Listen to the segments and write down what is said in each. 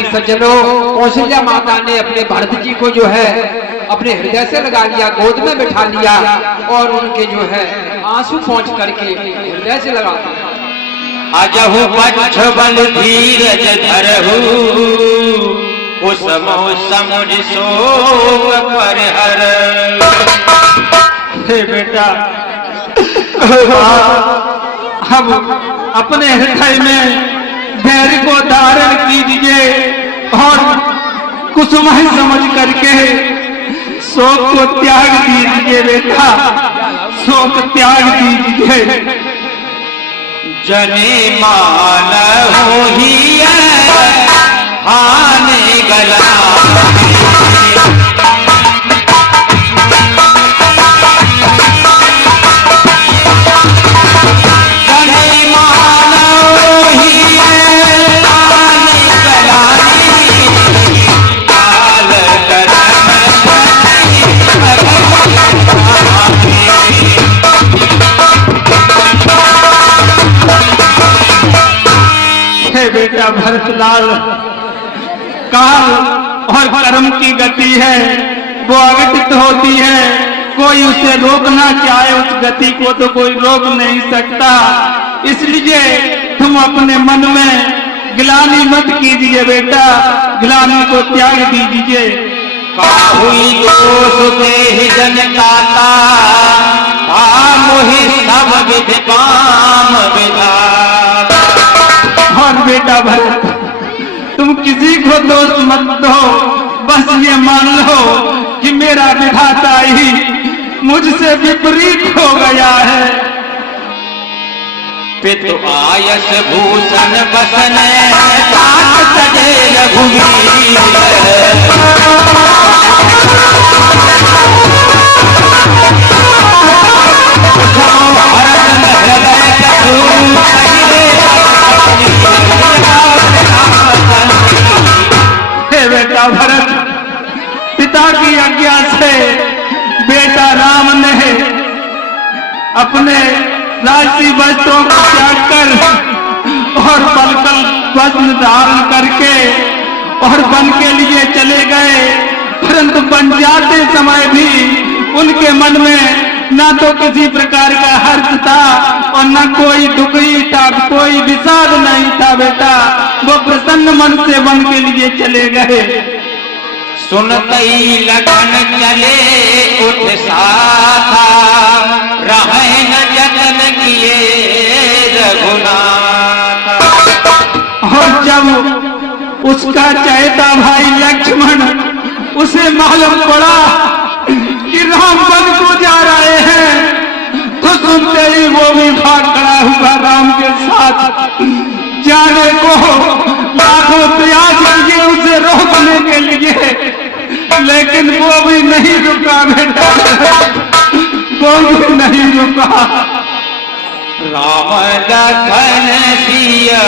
प्रेमी सज्जनों, कौशल्या माता ने अपने भरत जी को जो है अपने हृदय से लगा लिया, गोद में बिठा लिया और उनके जो है आंसू पहुंच करके हृदय से लगा दिया। अजहु पक्ष बल धीरज धरहु, उस समुझ शोक परिहर। हे बेटा, हम अपने हृदय में धैर्य को धारण कीजिए और कुसुम समझ करके शोक को त्याग दीजिए बेटा, शोक त्याग दीजिए। जने मान हो ही हाने गला, बेटा भरतलाल, काल और कर्म की गति है, वो अविदित होती है। कोई उसे रोकना चाहे उस गति को तो कोई रोक नहीं सकता। इसलिए तुम अपने मन में ग्लानि मत कीजिए बेटा, ग्लानि को त्याग दीजिए। काहुई दोष देहि जनताता, मोहि सब विधि काम विधाता। और बेटा भरत, तुम किसी को दोष मत दो, बस ये मान लो कि मेरा विधाता ही मुझसे विपरीत हो गया है। पितु आयस भूषण बसन सजे रघुवीर, बेटा भरत, पिता की आज्ञा से बेटा राम ने अपने राजसी वस्त्रों को त्याग कर और बलकल वस्त्र धारण करके और वन के लिए चले गए। परंतु बन जाते समय भी उनके मन में न तो किसी प्रकार का हर्ष था और न कोई दुखी था, कोई विषाद नहीं था बेटा। वो प्रसन्न मन से वन के लिए चले गए। सुनतई लगन चले उत्साहा, रहे न जतन किए रघुनाथ। और जब उसका चहेता भाई लक्ष्मण उसे मालूम पड़ा कि राम वन को जा रहे हैं, तो सुनते ही वो भी भाग खड़ा हुआ राम के साथ। जाने को लाखों प्रयास किए उसे रोकने के लिए, लेकिन वो भी नहीं रुका बेटा, वो भी नहीं रुका। राम लखन सिया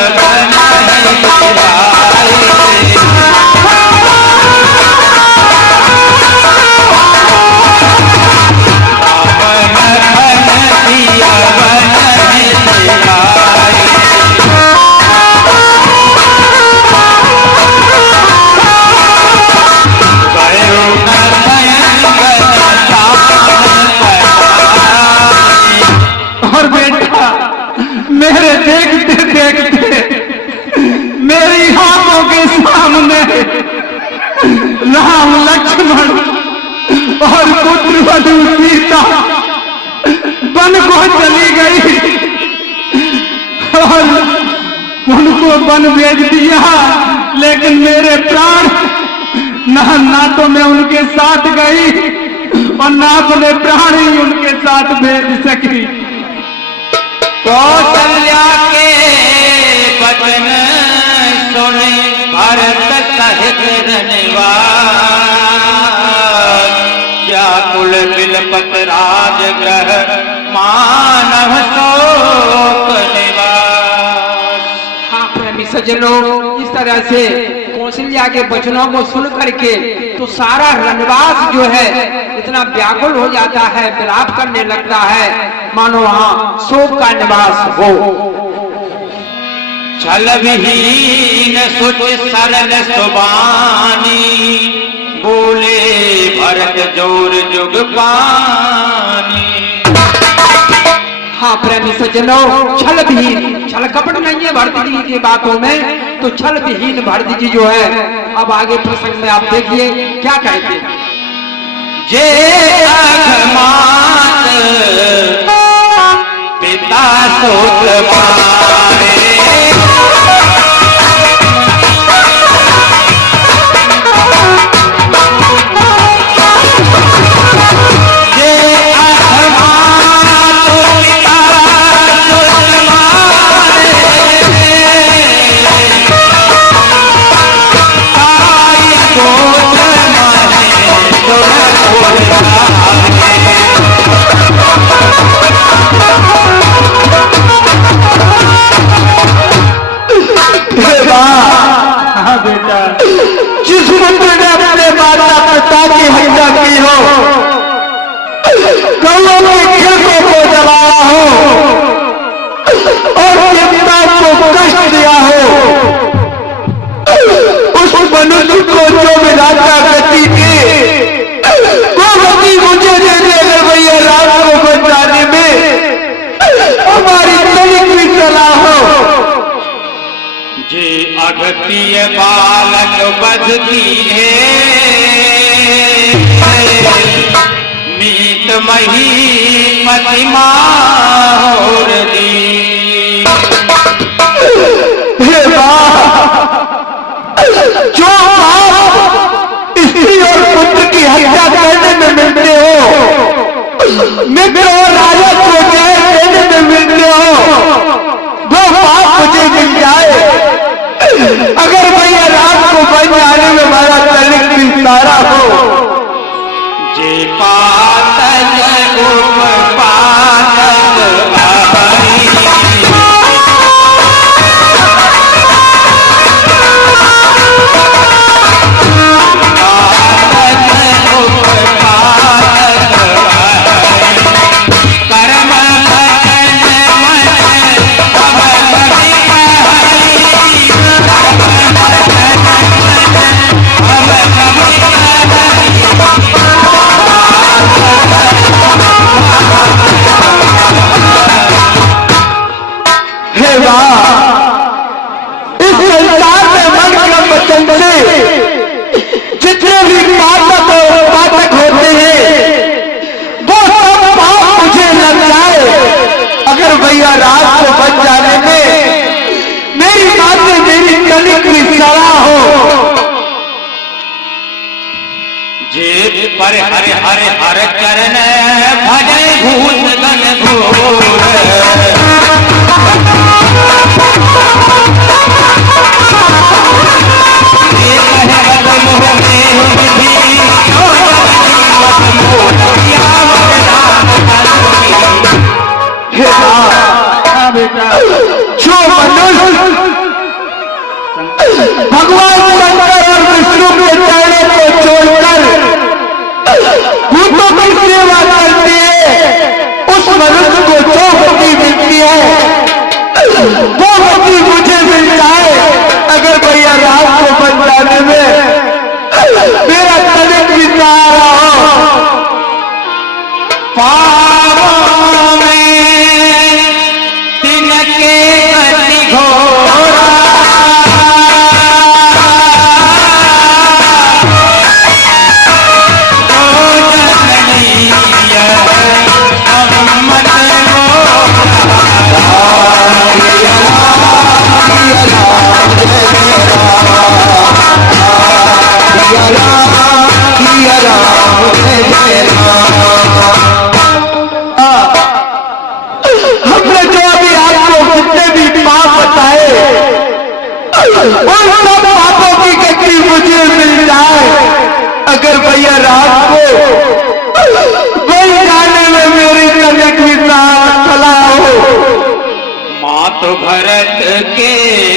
और बेटा मेरे देखते देखते मेरी आंखों के सामने राम लक्ष्मण और पुत्र वधू सीता वन को चली गई और उनको वन भेज दिया। लेकिन मेरे प्राण ना तो मैं उनके साथ गई और ना अपने प्राण ही उनके साथ भेज सकी। कौशल्या के वचन सुने भरत सहित धन्यवाद, क्या कुल बिलपत राजगृह मानव शोक निवास। हाँ प्रेमी सज्जनों, इस तरह से कौशल्या के वचनों को सुन करके तो सारा रनवास जो है इतना व्याकुल हो जाता है, विलाप करने लगता है, मानो वहां शोक का निवास हो। छल विहीन सुच सरल सुबानी, बोले भरत जोर जुग पानी। हाँ प्रेमी सज्जनों, छल विहीन, छल कपट नहीं है भरत जी की बातों में, तो छल विहीन भरत जी जो है, अब आगे प्रसंग में आप देखिए क्या कहते हैं। जे अघमात पिता सोत मारे, जिस पुत्र ने अपने माता पिता की हत्या की हो, कौओं के खिलकों को जलाया हो और पिता को कष्ट दिया हो, उस मनुष्य को जो विधाता गति थी वो गति मुझे दे दे। अगर भैया राम को बचाने में हमारी तनिक भी सलाह हो। जे अगतिय बालक बध कीन्हे, मीत मही पति माहोर दी। हे बाप, जो आप स्त्री और पुत्र की हत्या करने में मिलते हो, मित्र और राजा को न्याय देने में मिलते हो, वो बाप मुझे मिल जाए। अगर भैया राम को बन जाने में हमारा तनिक भी सारा हो। जे पातक उप पातक भाई, इस संसार में मन के वचन से जितने भी पातक होते हैं वो सब पाप मुझे लग जाए। अगर भैया रात को बच जाने में मेरी बात में मेरी तनिक भी सलाह हो। जे पर हरे हरे हर चरण भजय भूत गण घोर, जो मनुष्य भगवान शंकर और विष्णु के चरणों को छोड़कर भूतों की सेवा करती है, उस मनुष्य को जो गति मिलती है वो गति मुझे मिल जाए। अगर भैया रात को बच जाने में मेरा तनिक भी सहारा हो। पारों में तिनके गति घोरा, जो जननीय सम्मत हमने जो अभी आपको जितने भी पाप बताए उन सब पापों की गति मुझे मिल जाए। अगर भैया रात को वही जाने में मेरी तनिक भी सलाह हो। मातु भरत के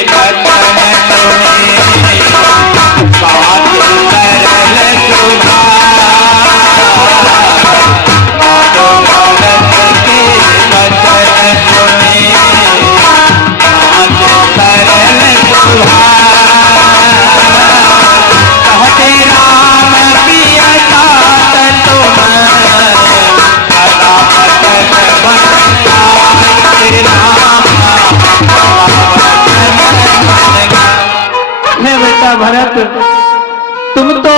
बचन सुने, बात सरल सुभाए। मातु भरत के बचन सुने, बात सरल भरत, तुम तो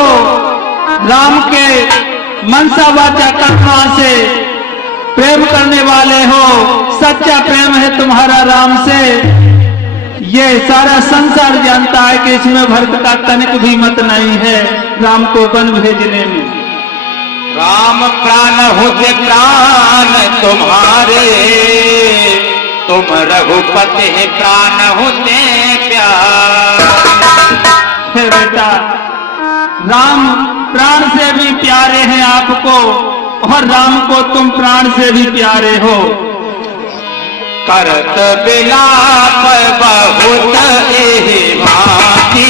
राम के मनसा वाचा कर्मा से प्रेम करने वाले हो, सच्चा प्रेम है तुम्हारा राम से। ये सारा संसार जानता है कि इसमें भरत का तनिक भी मत नहीं है राम को वन भेजने में। राम प्राण होते प्राण तुम्हारे, तुम रघुपति प्राण होते प्यार। हे बेटा, राम प्राण से भी प्यारे हैं आपको और राम को तुम प्राण से भी प्यारे हो। करत बिलाप बहुत एहि भांति,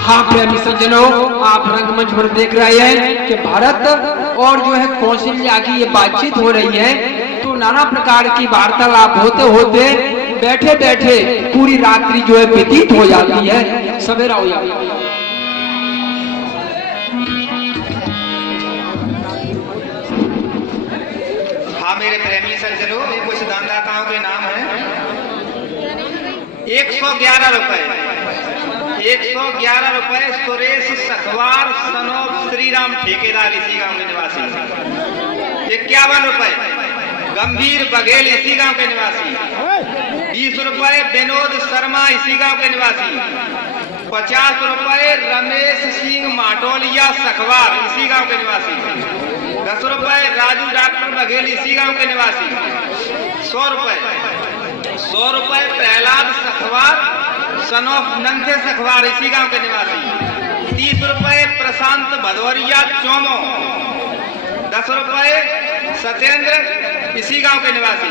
हाँ प्रेमी सज्जनों, आप रंगमंच पर देख रहे हैं कि भारत और जो है कौशल्या की ये बातचीत हो रही है। तो नाना प्रकार की वार्तालाप होते होते बैठे बैठे पूरी रात्रि जो है व्यतीत हो जाती है, सवेरा हो जाता है। हाँ मेरे प्रेमी सज्जनों, ये कुछ दानदाताओं के नाम है। 111 रुपए 111 रुपए सुरेश सखवार सनोप श्रीराम ठेकेदार इसी गांव के निवासी। 51 रुपए गंभीर बघेल इसी गांव के निवासी। 20 रुपए विनोद शर्मा इसी गांव के निवासी। 50 रुपए रमेश सिंह माटोलिया सखवार इसी गांव के निवासी। 10 रुपए राजू डॉक्टर बघेल इसी गांव के निवासी। 100 रुपए प्रहलाद सखवार सनोफ नंथे सखवार इसी गांव के निवासी। 30 रुपए प्रशांत भदौरिया चोमो। 10 रुपए सत्येंद्र इसी गांव के निवासी।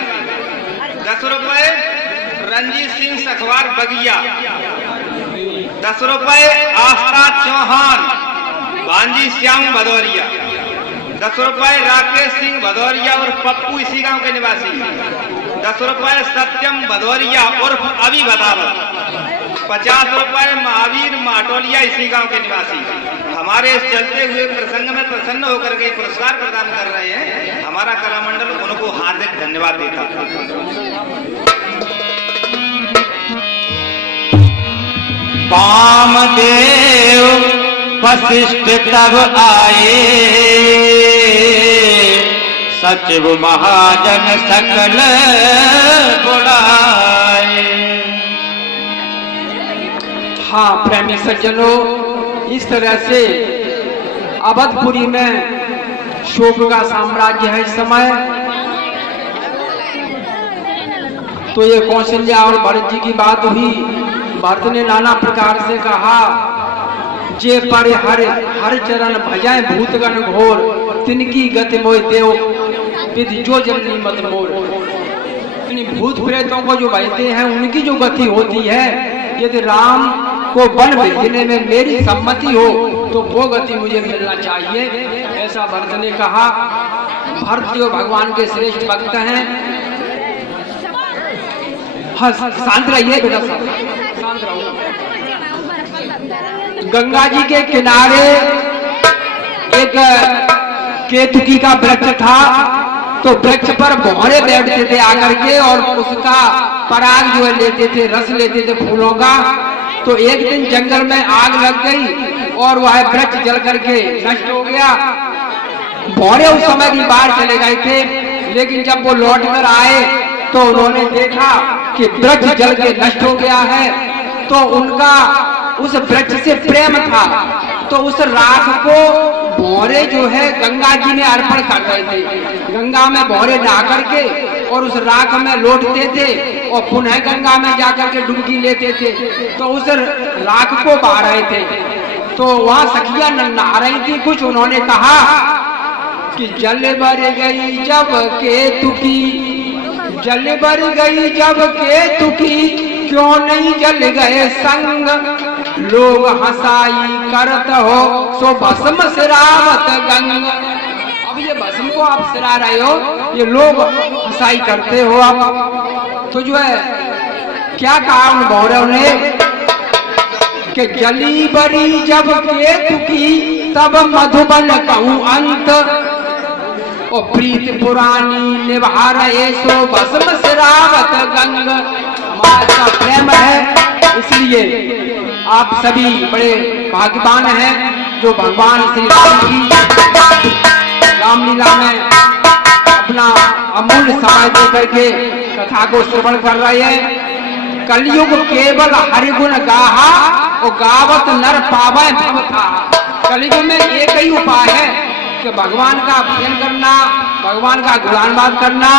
10 रुपए रंजीत सिंह सखवार बगिया। 10 रुपए आस्था चौहान भांजी श्याम भदौरिया। 10 रुपए राकेश सिंह भदौरिया उर्फ पप्पू इसी गांव के निवासी। 10 रुपए सत्यम भदौरिया उर्फ अभी बतावत। 50 रुपए महावीर माटोलिया इसी गांव के निवासी। हमारे इस चलते हुए प्रसंग में प्रसन्न होकर के पुरस्कार प्रदान कर रहे हैं। हमारा कलामंडल उनको हार्दिक धन्यवाद देता है। कामदेव वशिष्ठ तब आए, सचिव महाजन सकल बुलाए। हाँ प्रेमी सज्जनों, इस तरह से अवधपुरी में शोक का साम्राज्य है इस समय। तो ये कौशल्या और भरत जी की बात हुई। भरत ने नाना प्रकार से कहा, जे पर हर चरण भजाए भूतगण घोर, तिनकी गति मोय देव विधि जो जननी मत मोर। भूत प्रेतों को जो भजते हैं उनकी जो गति होती है, यदि राम को वन भेजने में मेरी सम्मति हो तो वो गति मुझे मिलना चाहिए, ऐसा भरत ने कहा। भरत जो भगवान के श्रेष्ठ भक्त हैं। हाँ शांत रहिए बेटा, शांत रहो। गंगा जी के किनारे एक केतकी का वृक्ष था। तो वृक्ष पर भौरे बैठते थे आकर के और उसका पराग जो है लेते थे, रस लेते थे फूलों का। तो एक दिन जंगल में आग लग गई और वह वृक्ष जल करके नष्ट हो गया। भौरे उस समय की बाहर चले गए थे, लेकिन जब वो लौट कर आए तो उन्होंने देखा कि वृक्ष जल के नष्ट हो गया है। तो उनका उस वृक्ष से प्रेम था, तो उस राख को भौरे जो है गंगा जी में अर्पण कर रहे थे। गंगा में भौरे नहा करके और उस राख में लौटते थे और पुनः गंगा में जाकर के डुबकी लेते थे। तो उस राख को बहा रहे थे। तो वहाँ सखियां नहा रही थी। कुछ उन्होंने कहा कि जल भर गई जब केतुकी, जल भर गई जब केतुकी, क्यों नहीं जल गए संग, लोग हंसाई करत हो सो भस्म सिरावत गंग। अब अब ये भस्म को आप सिरा रहे हो, ये लोग हंसाई करते हो आप। तो जो है क्या कहा उन भौरों ने कि जली बरी जब केतु की तब मधुबन कहूँ अंत, और प्रीत पुरानी निभा रहे सो भस्म सिरावत गंग। हमारा का प्रेम है, इसलिए आप सभी बड़े भाग्यवान हैं जो भगवान श्री राम की रामलीला में अपना अमूल्य समय दे करके कथा को श्रवण कर रहे हैं। कलयुग केवल हरिगुण गाहा और गावत नर पावै भव था। कलयुग में एक ही उपाय है कि भगवान का भजन करना, भगवान का गुणानुवाद करना,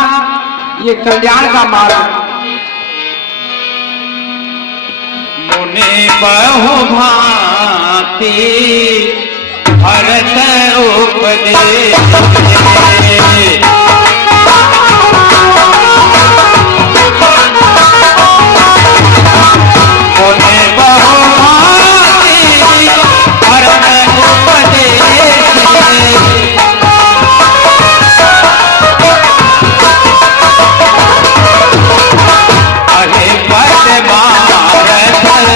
ये कल्याण का मार्ग है। मुनि बहु भांति भरत उपदेश, मुनि बहु भांति भरत उपदेश, अरे पद भारत वचन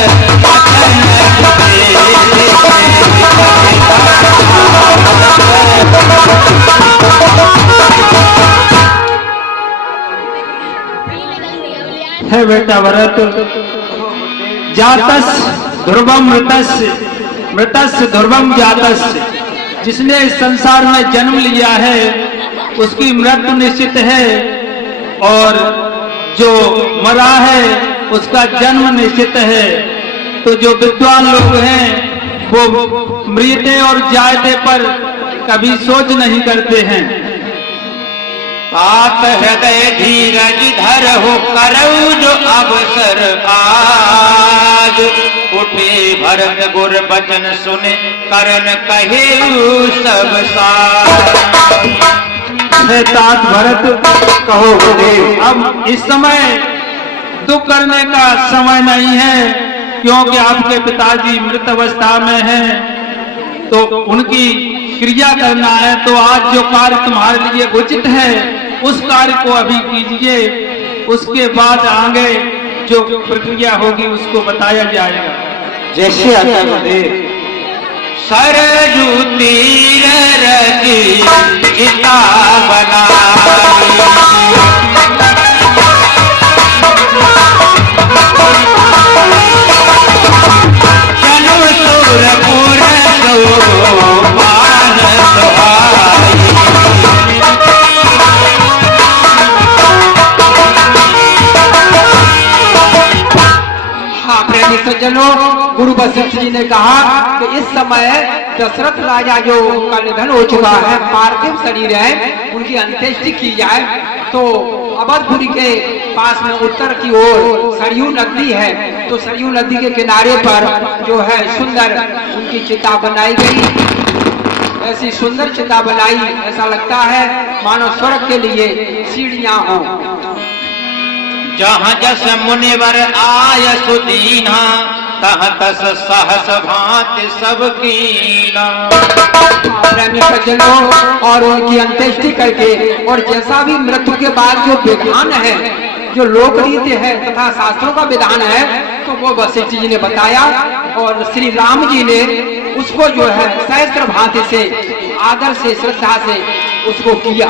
है बेटा भरत, जातस ध्रुवम मृतस्य, मृतस्य ध्रुवम जातस्य। जिसने इस संसार में जन्म लिया है उसकी मृत्यु निश्चित है, और जो मरा है उसका जन्म निश्चित है। तो जो विद्वान लोग हैं वो मृते और जायते पर कभी सोच नहीं करते हैं। तात हृदय धीरज धर हो करऊ जो अवसर आज, उठे भरत गुर बचन सुने करन कहे सब साथ। है तात भरत कहो गुरुदेव, अब इस समय दुख करने का समय नहीं है, क्योंकि आपके पिताजी मृत अवस्था में हैं, तो उनकी क्रिया करना है। तो आज जो कार्य तुम्हारे लिए उचित है उस कार्य को अभी कीजिए, उसके बाद आगे जो प्रक्रिया होगी उसको बताया जाएगा। जैसे आता गुरुदेव। सरजू तीर रची चिता बनाई, चलो सुरपुर सोपान सुहाई। हाँ प्रेमी सज्जनों, गुरु वशिष्ठ जी ने कहा कि इस समय दशरथ राजा जो उनका निधन हो चुका है, पार्थिव शरीर है, उनकी अंत्येष्टि की जाए। तो अवधपुरी के पास में उत्तर की ओर सरयू नदी है, तो सरयू नदी के किनारे पर जो है सुंदर उनकी चिता बनाई गई। ऐसी सुंदर चिता बनाई, ऐसा लगता है मानो स्वर्ग के लिए सीढ़ियां हों। जहाँ जस मुनिवर आय सुदीना, तह तस सहस भांति सब कीना। प्रेमी सज्जनों, और उनकी अंत्येष्टि करके, और जैसा भी मृत्यु के बाद जो विधान है, जो लोक रीति है तथा शास्त्रों का विधान है, तो वो वशिष्ठ जी ने बताया, और श्री राम जी ने उसको जो है सहस्त्र भांति से, आदर से, श्रद्धा से उसको किया।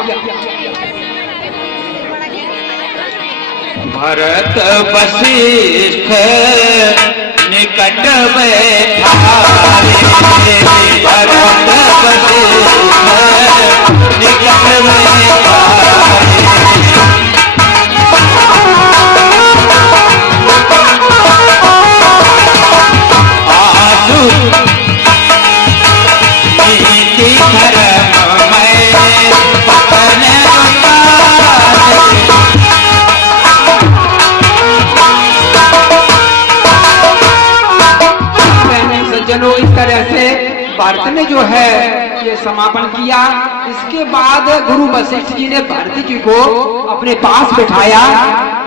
भरत वशिष्ठ निकट बैठारे, भरत वशिष्ठ निकट बैठारे, आसु नीति धर्म में पवन सज्जनों, इस तरह से भारत ने जो है ये समापन किया। इसके बाद गुरु वशिष्ठ जी ने भारती जी को अपने पास बिठाया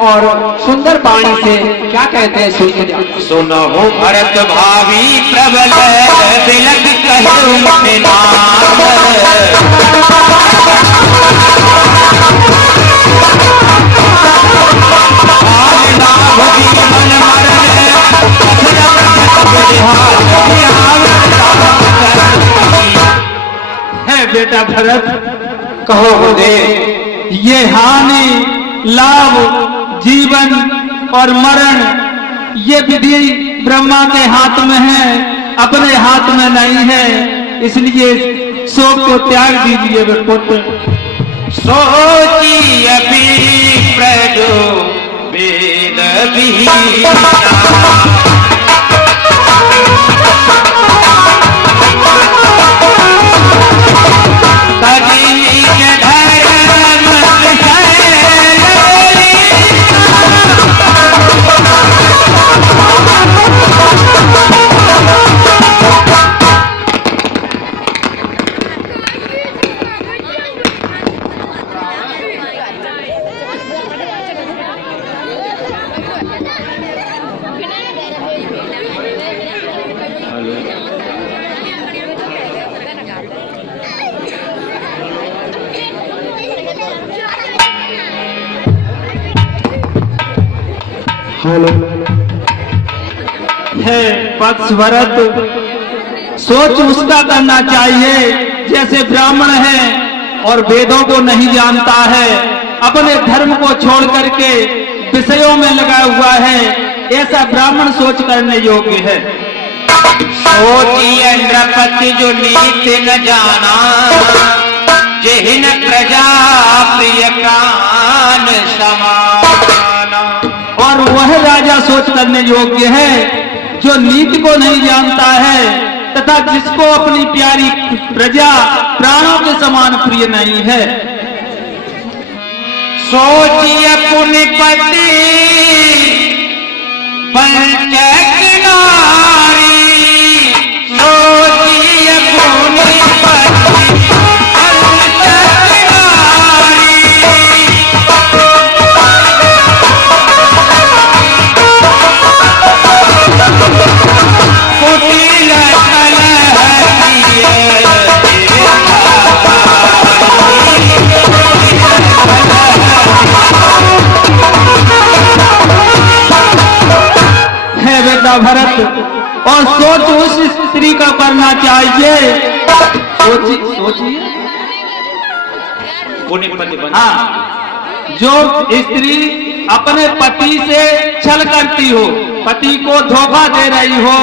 और सुंदर वाणी से क्या कहते हैं सुनिए। सुनो भरत भावी प्रबल बिलख कहूं नाम, बेटा भरत। कहो गुरुदेव। ये हानि लाभ जीवन और मरण ये विधि ब्रह्मा के हाथ में है, अपने हाथ में नहीं है, इसलिए शोक को त्याग दीजिए पुत्र। सोची अभी प्रजो वेद विहीना, है पक्ष भरत, सोच उसका करना चाहिए जैसे ब्राह्मण है और वेदों को नहीं जानता है, अपने धर्म को छोड़ करके विषयों में लगा हुआ है, ऐसा ब्राह्मण सोच करने योग्य है। सोचिए नृपति जो नीति न जाना, जिन प्रजा प्रिय कान समाना। और वह राजा सोच करने योग्य है जो नीति को नहीं जानता है तथा जिसको अपनी प्यारी प्रजा प्राणों के समान प्रिय नहीं है। सोचिए पुण्यपति पंचक नारी, सोचिए पुण्यपति पंचक नारी। कुटिल है बेटा भरत, और सोच उस स्त्री का करना चाहिए। सोचिए पुण्यपति बन, हाँ, जो स्त्री अपने पति से छल करती हो, पति को धोखा दे रही हो,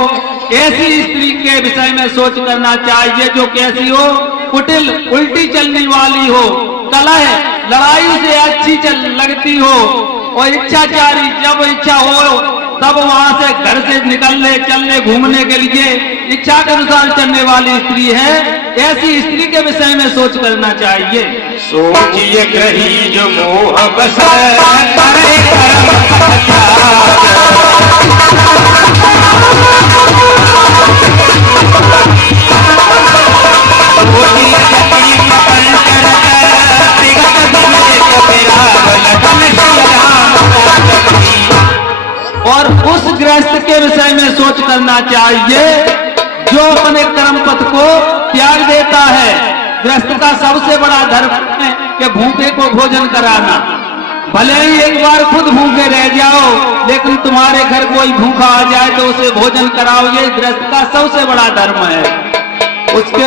ऐसी स्त्री के विषय में सोच करना चाहिए जो कैसी हो, कुटिल उल्टी चलने वाली हो, कलह लड़ाई से अच्छी लगती हो, और इच्छाचारी जब इच्छा हो तब वहां से घर से निकलने चलने घूमने के लिए इच्छा के अनुसार चलने वाली स्त्री है, ऐसी स्त्री के विषय में सोच करना चाहिए। सोचिए ग्रही जो मोह बस करे और उस गृहस्थ के विषय में सोच करना चाहिए जो अपने कर्म पथ को त्याग देता है। गृहस्थ का सबसे बड़ा धर्म है कि भूखे को भोजन कराना, भले ही एक बार खुद भूखे रह जाओ लेकिन तुम्हारे घर कोई भूखा आ जाए तो उसे भोजन कराओ, ये गृहस्थ का सबसे बड़ा धर्म है। उसके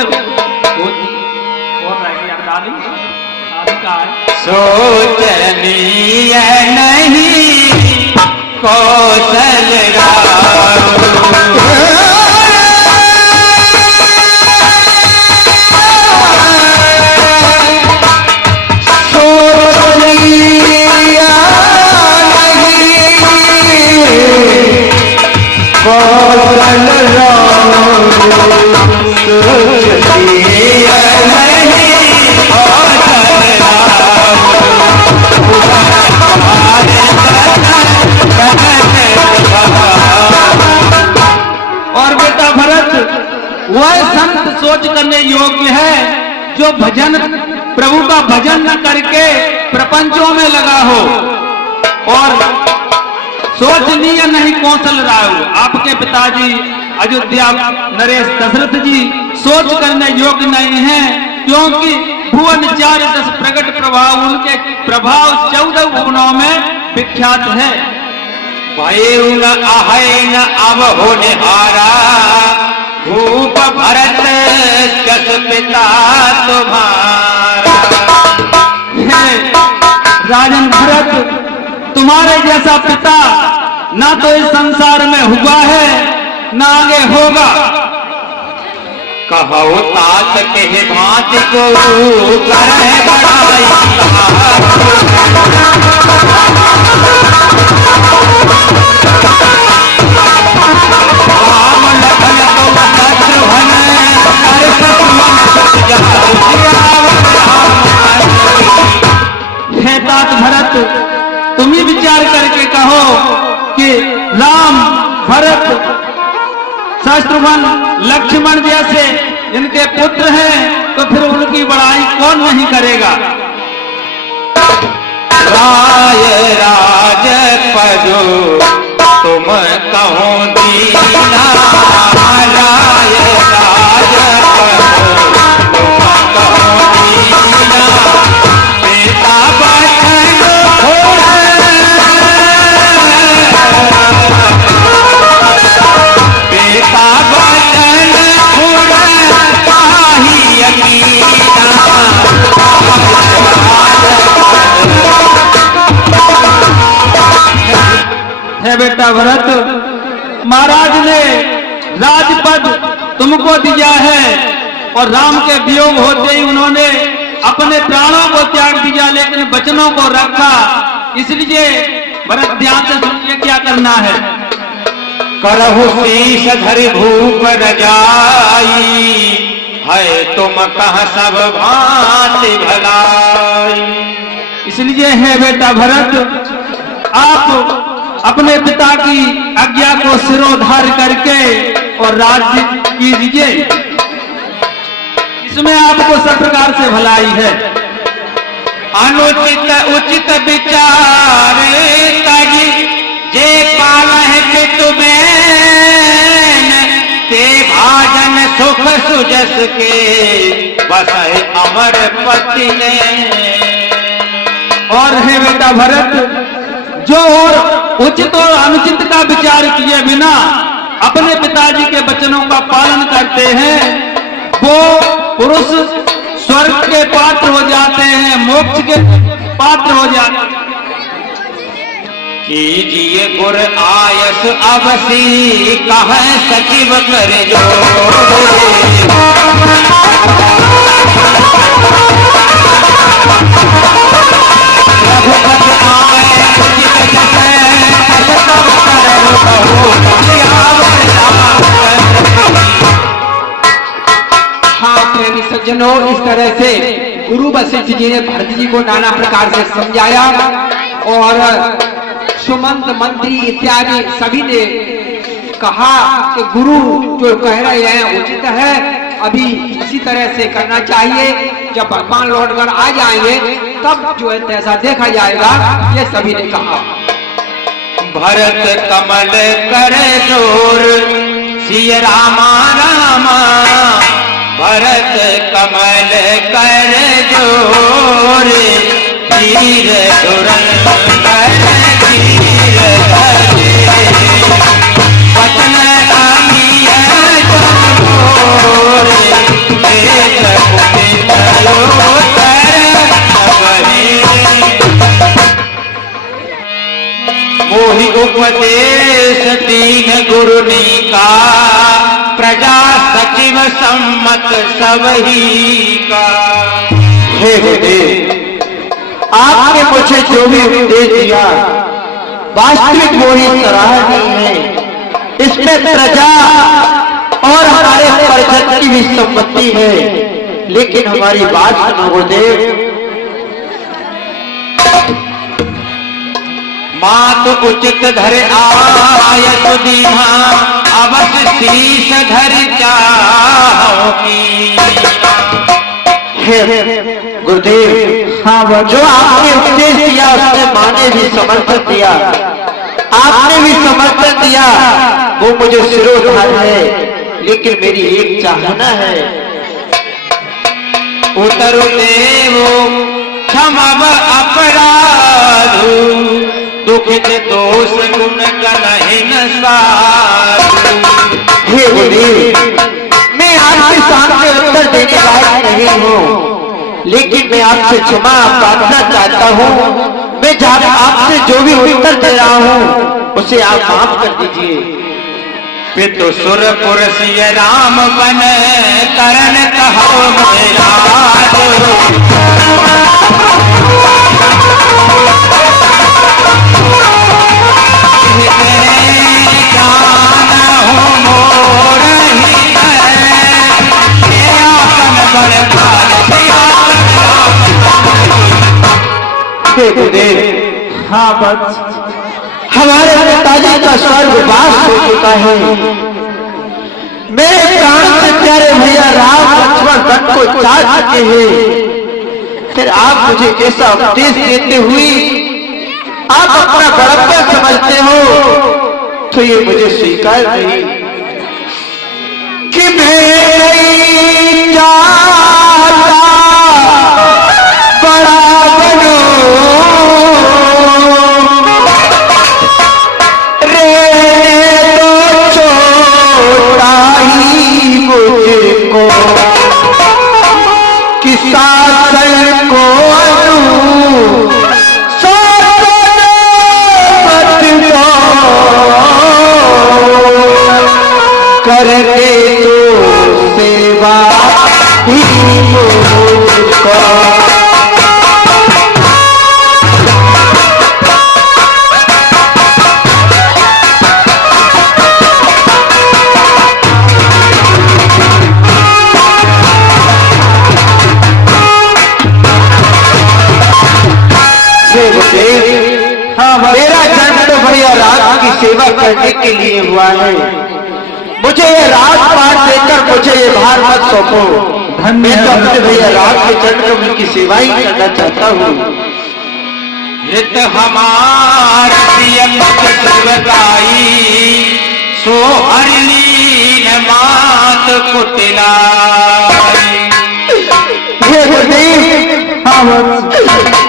सोचनीय नहीं कौशल वह संत सोच करने योग्य है जो भजन प्रभु का भजन न करके प्रपंचों में लगा हो। और सोचनीय नहीं कौशल राव, आपके पिताजी अयोध्या नरेश दशरथ जी सोच करने योग्य नहीं है, क्योंकि भुवन 4 प्रकट प्रभाव, उनके प्रभाव 14 भुवनों में विख्यात है। भय न अब होने हारा भूप भरत जस पिता तुम्हारा। है राजन भरत, तुम्हारे जैसा पिता ना तो इस संसार में हुआ है ना आगे होगा। कहो तात के भांति को करे बड़ाई, राम लखन तो शत्रुघ्न कर शत्रुघ्न हे तात भरत, तुम ही विचार करके कहो कि राम भरत शत्रुघ्न लक्ष्मण जैसे इनके पुत्र हैं, तो फिर उनकी बड़ाई कौन नहीं करेगा। राय राज पदो तुम कहो दीना, राय राज पदो तुम कहो दीना, पिता बचन पिता बचन पाही यकीना। है बेटा भरत, महाराज ने राजपद तुमको दिया है और राम के वियोग होते ही उन्होंने अपने प्राणों को त्याग दिया, लेकिन वचनों को रखा। इसलिए भरत ध्यान से सुनिए क्या करना है। करहु शीश धरि भूप रजाई, है तुम कह सब भांति भलाई। इसलिए है बेटा भरत, आप अपने पिता की आज्ञा को सिरोधार करके और राज्य कीजिए, इसमें आपको सब प्रकार से भलाई है। अनुचित उचित विचारे तजी, जे पालह पितु बैन, ते भाजन सुख सुजस के, बसहि अमर पति ने। और है बेटा भरत, जो और उचित और अनुचित का विचार किए बिना अपने पिताजी के वचनों का पालन करते हैं, वो पुरुष स्वर्ग के पात्र हो जाते हैं, मोक्ष के पात्र हो जाते हैं। कीजिए गुर आयस अवसी, कह सचिव कर जो। हाँ प्रेमी सज्जनों, इस तरह से गुरु वशिष्ठ जी ने भरत जी को नाना प्रकार से समझाया और सुमंत मंत्री इत्यादि सभी ने कहा कि गुरु जो कह रहे हैं उचित है, अभी इसी तरह से करना चाहिए। जब भगवान लौटकर आ जाएंगे तब जो है ऐसा देखा जाएगा, ये सभी ने कहा। भरत कमल कर जोर, सिय रामा रामा, भरत कमल कर जोर, धीर धुरंधर धीर धरे, वचन अमीय जोर, देश कुपित लोतर अबरे। मोहि उपदेश दीन गुरुनी का, प्रजा सचिव सम्मत सबही का। हे गुरुदेव, आपने मुझे जो भी उपदेश दिया वास्तविक वो ही सराहनीय है। इसमें प्रजा और हमारे परिषद की भी संपत्ति है, लेकिन हमारी बात सुनो गुरुदेव। मात उचित धर आयस दीना, अवश्य शीश धर चाहो कीना। हे गुरुदेव, हाँ वो जो आपने उपदेश दिया उसने माने भी समर्थन दिया, आपने भी समर्थन दिया, वो मुझे सिरोधार है, लेकिन मेरी एक चाहना है। उतर देवो क्षमव अपराधु, दुखित दोष गुण कलहिन साधु। हे गुरुदेव, आपके सामने उत्तर देने लायक नहीं हूँ, लेकिन मैं आपसे क्षमा प्रार्थना चाहता हूँ। मैं आपसे जो भी उत्तर दे रहा हूँ उसे आप माफ कर दीजिए। पितु सुरपुर सिय राम बन करन कहो मेरा हाँ बस हमारे पिताजी का स्वर्गवास हो चुका है। मेरे प्राण से प्यारे भैया राम लक्ष्मण दत्त को चाह चुके हैं। फिर आप मुझे ऐसा उपदेश देते हुए आप अपना बड़प्पा समझते हो, तो ये मुझे स्वीकार नहीं कि मैं नहीं चाहता बड़ा बनो शासन को करके तो सेवा ही मुझको। मेरा जन्म तो भैया राज की सेवा करने के लिए हुआ है। मुझे ये राजपाट देकर मुझे ये भार मत सौंपो। मैं तो अपने भैया राज के चरण कमल की सेवा ही करना चाहता हूँ। हित हमार प्रिय मुख शिवदाई सो हरलीन मात कुटिलाई। हे गुरुदेव,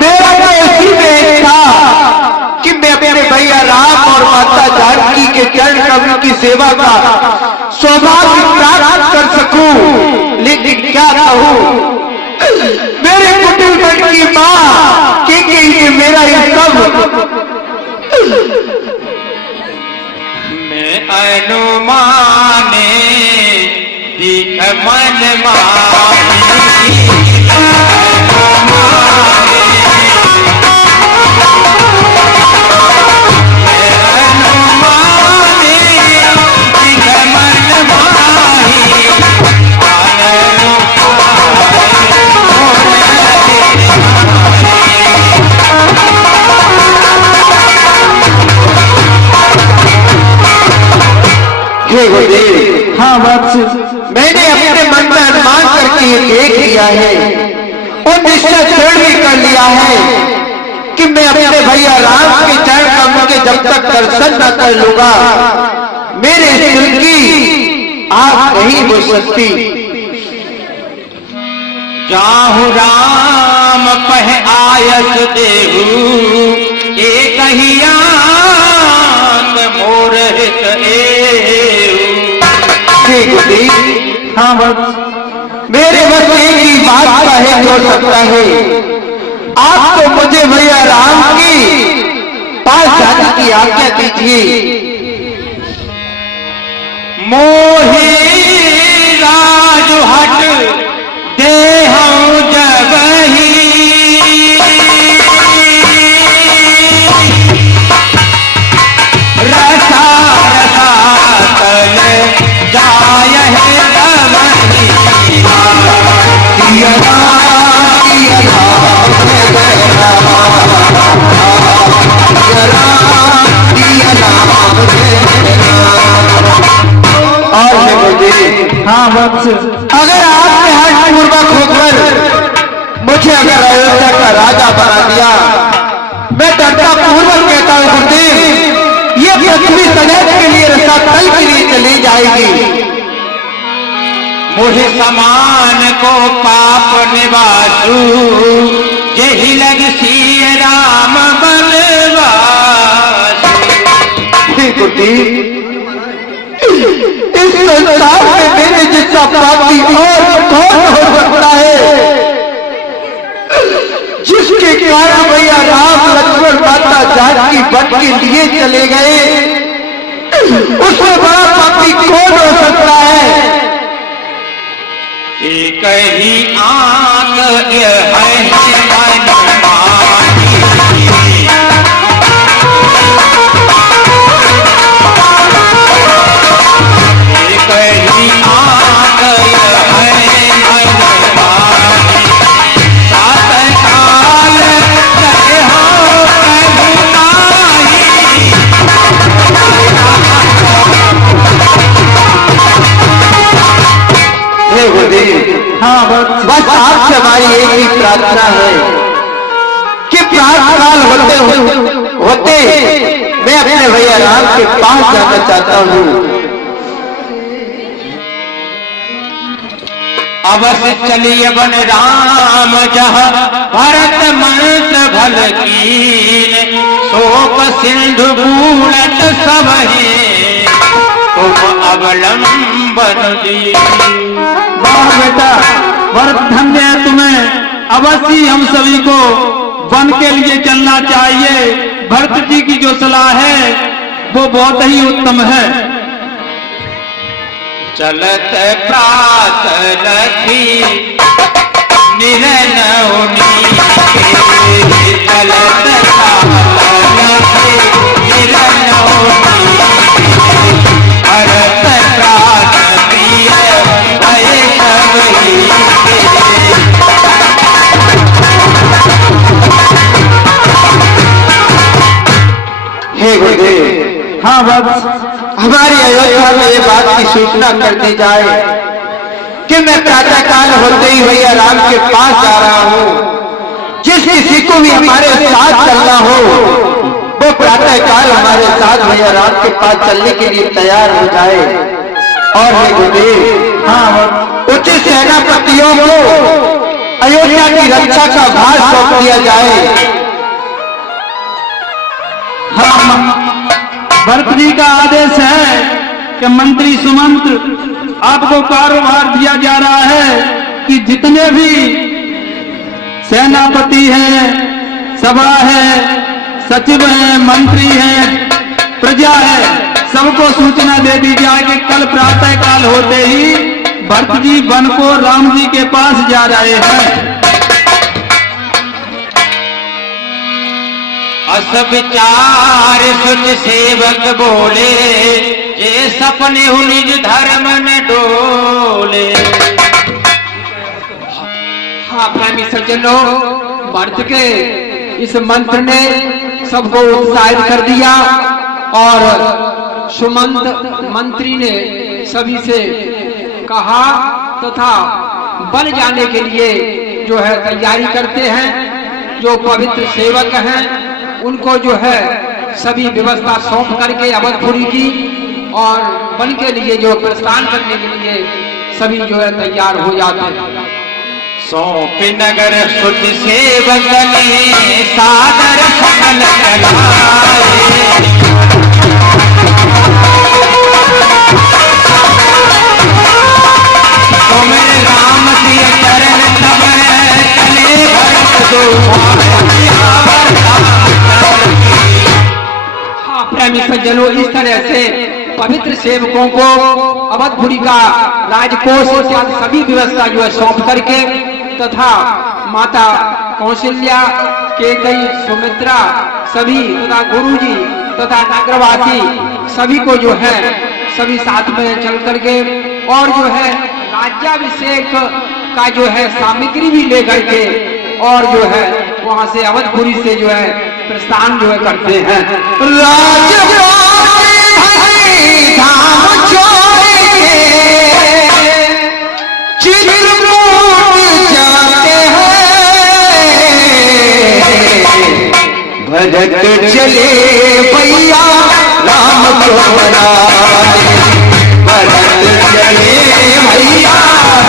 मेरा तो ऐसी में था कि मैं अपने भैया राम और माता जानकी के चरण कमल की सेवा का सौभाग्य प्राप्त कर सकूं, लेकिन क्या कहूं, मेरे कुटिल की मां कि मेरा ये सब मैं अनुमाने दिख मन मानी हाँ वत्स, मैंने अपने मन में अनुमान करके ये देख लिया है और निश्चय दृढ़ भी कर लिया है कि मैं अपने भैया राम के चरण कमल के जब तक दर्शन न कर लूंगा, मेरे दिल की आग नहीं बुझ सकती। जाहु राम पह आयस देहु एक मोर हित हाँ बस मेरे बस एक ही बात का है जो सकता है। आप तो मुझे भैया राम की पास जाने की आज्ञा दीजिए। मोहे राज हट दे हूँ जबही रसा रसा तल जाय है हाँ वत्स, अगर आपने हठ पूर्वक होकर मुझे अगर अयोध्या का राजा बना दिया, मैं डरता पूर्वक कहता हूँ गुरुदेव, ये पृथ्वी सदैव के लिए रसातल के लिए चली जाएगी। मुझे समान को पाप निवासु यही लग श्री राम बनवासु। इस संसार में मेरे जिसका पापी और कौन हो सकता है, जिसके कारण भैया राम लक्ष्मण माता जानकी वन के लिए चले गए, उससे बड़ा पापी कौन हो सकता है। एक ही आंख है हाँ बस आपसे हमारी एक ही प्रार्थना है कि प्रातःकाल होते मैं अपने भैया राम के पास जाना चाहता हूँ। अवश्य चलिए बन राम जहाँ भरत मंत्र भल कीन, शोक सिंधु बूढ़त सब तुम अवलंबन दी। वाह बेटा, भरत धन्य है तुम्हें। अवश्य हम सभी को वन के लिए चलना चाहिए। भरत जी की जो सलाह है वो बहुत ही उत्तम है। चलत प्रात लखी निरनौनी के, चलत प्रात लखी निरनौनी के, भरत प्रात प्रिय भय सबही के। हे गुरुदेव, हाँ बस हमारी अयोध्या में ये बात की सूचना कर दी जाए कि मैं प्रातःकाल होते ही भैया राम के पास जा रहा हूँ। जिस किसी को भी हमारे साथ चलना हो वो प्रातःकाल हमारे साथ भैया राम के पास चलने के लिए तैयार हो जाए। और हे गुरुदेव, हाँ उचित सेनापतियों को अयोध्या की रक्षा का भार सौंप दिया जाए। हाँ, भरत जी का आदेश है कि मंत्री सुमंत्र आपको कार्यभार दिया जा रहा है कि जितने भी सेनापति हैं, सभा है, सचिव हैं, मंत्री हैं, प्रजा है, सबको सूचना दे दी जाए कि कल प्रातःकाल होते ही भरत जी वन को राम जी के पास जा रहे हैं। अस विचार सुच सेवक बोले, ये सपने हु निज धर्म न डोले। हाँ प्रेमी सज्जनों, भरत के इस मंत्र ने सबको उत्साहित कर दिया और सुमंत मंत्री ने सभी से कहा तथा बन जाने के लिए जो है तैयारी करते हैं। जो पवित्र सेवक हैं उनको जो है सभी व्यवस्था सौंप करके अवधपुरी की और वन के लिए जो प्रस्थान करने के लिए सभी जो है तैयार हो जाते हैं। सौंप नगर सुच सेवक ने सादर सकल चलाए, तुमें राम सिय चरण तब चले भरत दो। हाँ प्रेमी सज्जनों, इस तरह से पवित्र सेवकों को अवधपुरी का राजकोष इत्यादि सभी व्यवस्था जो है सौंप करके तथा माता कौशल्या, केकई, सुमित्रा सभी तथा गुरुजी तथा नगरवासी सभी को जो है सभी साथ में चल करके और जो है राज्याभिषेक का जो है सामग्री भी लेकर के और जो है वहां से अवधपुरी से जो है प्रस्थान जो है करते हैं। भरत चले भैया राम को बनाए, भरत चले भैया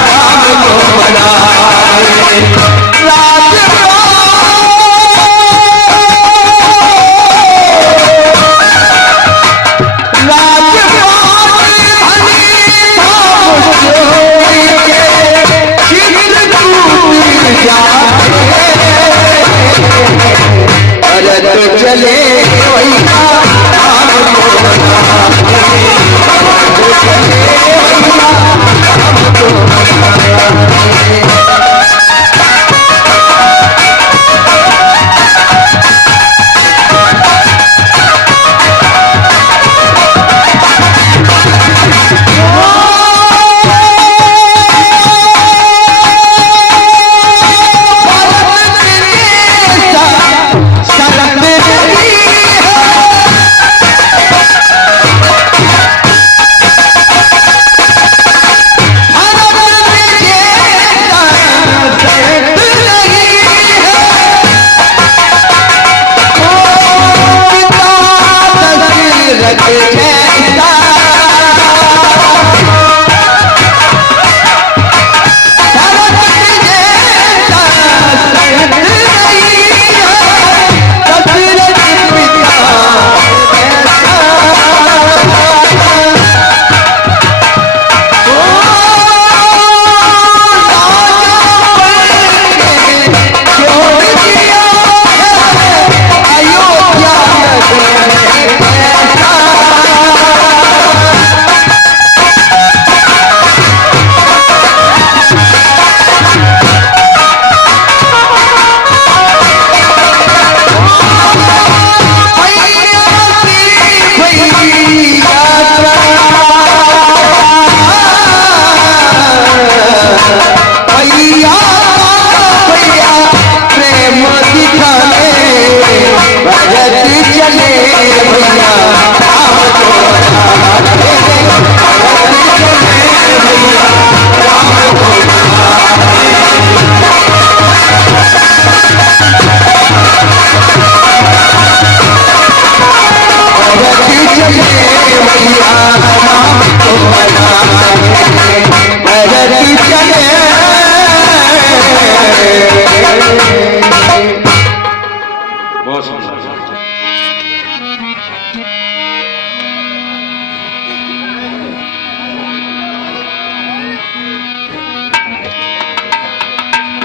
राम को बनाए। राज चले भैया बहुत सुंदर।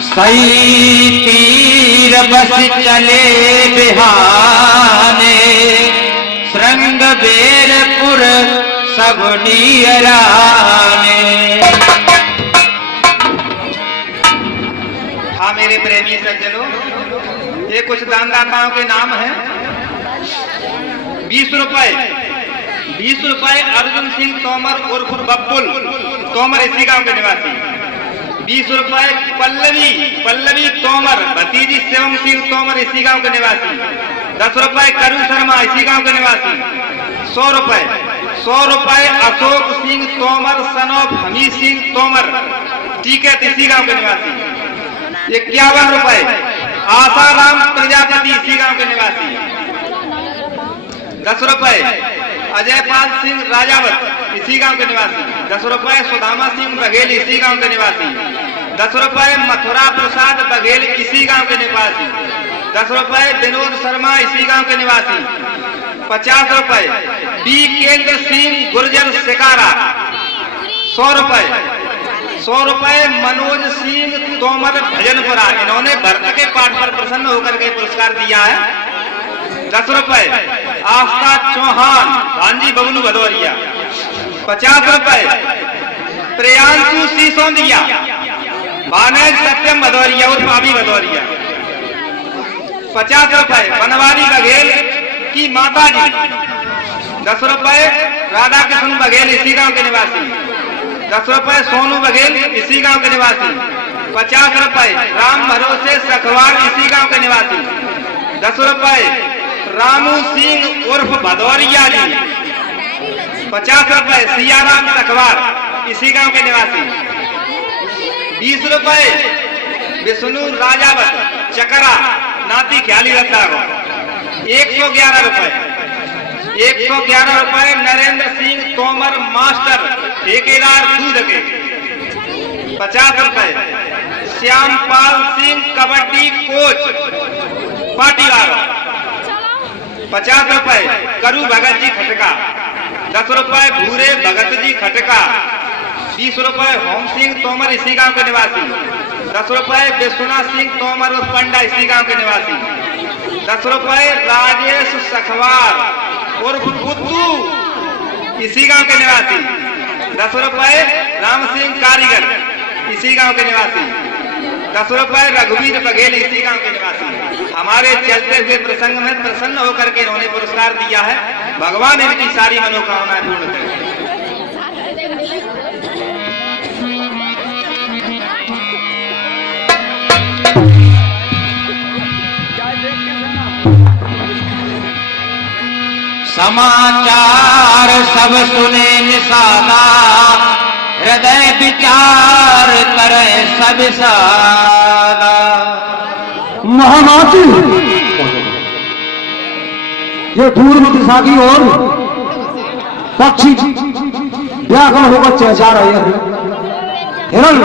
सही तीर बस चले बिहाने श्रृंग बेरपुर सगुनियराने। हाँ मेरे प्रेमी सज्जनों, ये कुछ दानदाताओं के नाम हैं। 20 रुपए 20 रुपए अर्जुन सिंह तोमर उर्फ बब्बुल तोमर इसी गांव के निवासी। 20 रुपए पल्लवी तोमर भतीजी शिवम सिंह तोमर इसी गांव के निवासी। 10 रुपए करू शर्मा इसी गांव के निवासी। 100 रुपए अशोक सिंह तोमर सन ऑफ हमीद सिंह तोमर टीकत इसी गांव के निवासी। 51 रुपए आसाराम प्रजापति इसी गांव के निवासी। 10 रुपए अजय पाल सिंह राजावत इसी गांव के निवासी। 10 रुपए सुदामा सिंह बघेल इसी गांव के निवासी। 10 रुपए मथुरा प्रसाद बघेल इसी गांव के निवासी। 10 रुपए विनोद शर्मा इसी गांव के निवासी। 50 रुपए बी केंद्र सिंह गुर्जर शिकारा। 100 रुपए मनोज सिंह तोमर भजनपुरा, इन्होंने भरत के पाठ पर प्रसन्न होकर के पुरस्कार दिया है। 10 रुपए आस्था चौहान भांजी बबलू भदौरिया। 50 रुपए प्रियांशु सिसोदिया भानेज सत्यम भदौरिया और भाभी भदौरिया। 50 रुपए बनवारी बघेल की माता जी। 10 रुपए राधा कृष्ण बघेल इसी गांव के निवासी। 10 रुपए सोनू बघेल इसी गांव के निवासी। 50 रुपए राम भरोसे सखवार इसी गांव के निवासी। 10 रुपए रामू सिंह उर्फ भदौरिया जी। 50 रुपए सियाराम सखवार इसी गांव के निवासी। 20 रुपए विष्णु राजावत चकरा नाती ख्याली रत्ता। 111 रुपए नरेंद्र सिंह तोमर मास्टर ठेकेदार दूध के। 50 रुपए श्यामपाल सिंह कबड्डी कोच पाटीवार। 50 रुपए करू भगत जी खटका। 10 रुपए भूरे भगत जी खटका। 20 रुपए होम सिंह तोमर इसी गांव के निवासी। 10 रुपए विश्वनाथ सिंह तोमर और पंडा इसी गांव के निवासी। 10 रुपए राजेश सखवार उर्फ बुद्धू, इसी गांव के निवासी। 10 रुपए राम सिंह कारीगर, इसी गांव के निवासी। 10 रुपए रघुवीर बघेल, इसी गांव के निवासी। हमारे चलते हुए प्रसंग में प्रसन्न होकर के इन्होंने पुरस्कार दिया है। भगवान इनकी सारी मनोकामनाएं पूर्ण करें। समाचार सब सुने निसादा, हृदय विचार करे सब सादा। महानाथी, ये पूर्व दिशा की ओर पक्षी व्याकुल होकर चहचा रहे हैं। हिरण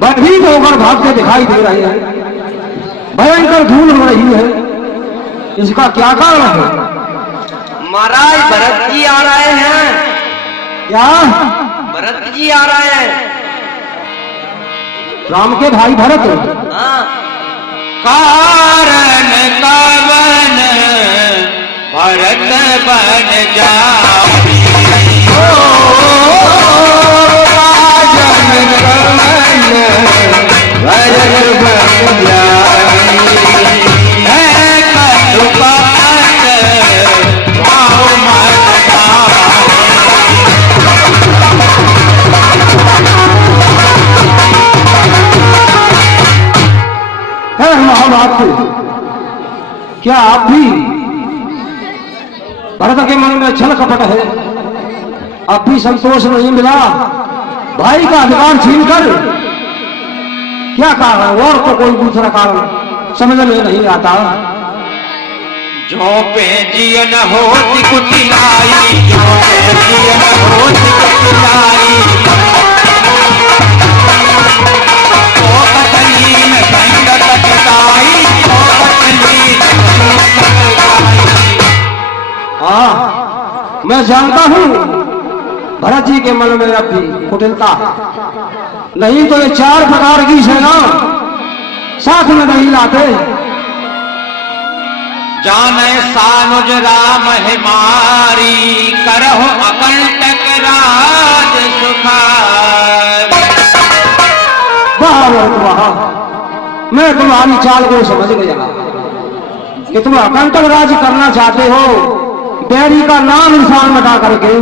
भयभीत होकर भागते दिखाई दे रहे हैं। भयंकर धूल हो रही है, इसका क्या कारण है? महाराज भरत जी आ रहे हैं। क्या? भरत जी आ रहे हैं। राम के भाई भरत? हाँ। कारण कवन भरत बन जाई, राजन कवन भरत बन जाई। है कटुपत भाव मत है महाभारत, क्या आप भी भरत के मन में छल कपट है? अब भी संतोष नहीं मिला भाई का अधिकार छीनकर? क्या कारण, और तो कोई दूसरा कारण समझ में नहीं आता। जो पे जियन होती कुटिलाई, जो पे जियन होती कुटिलाई, ओ कतलीन संगत पिताई, ओ कतलीन संगत पिताई। हाँ, मैं जानता हूं भरत जी के मन में अब भी कुटिलता है, नहीं तो ये 4 प्रकार की सेना साथ में नहीं लाते। जाने सानुज राम हिमारी, करहो अकंटक राज सुखार। वाह भरत वाह, मैं तुम्हारी चाल को समझ गया कि तुम अकंटक राज करना चाहते हो, बैरी का नाम निशान मिटा करके।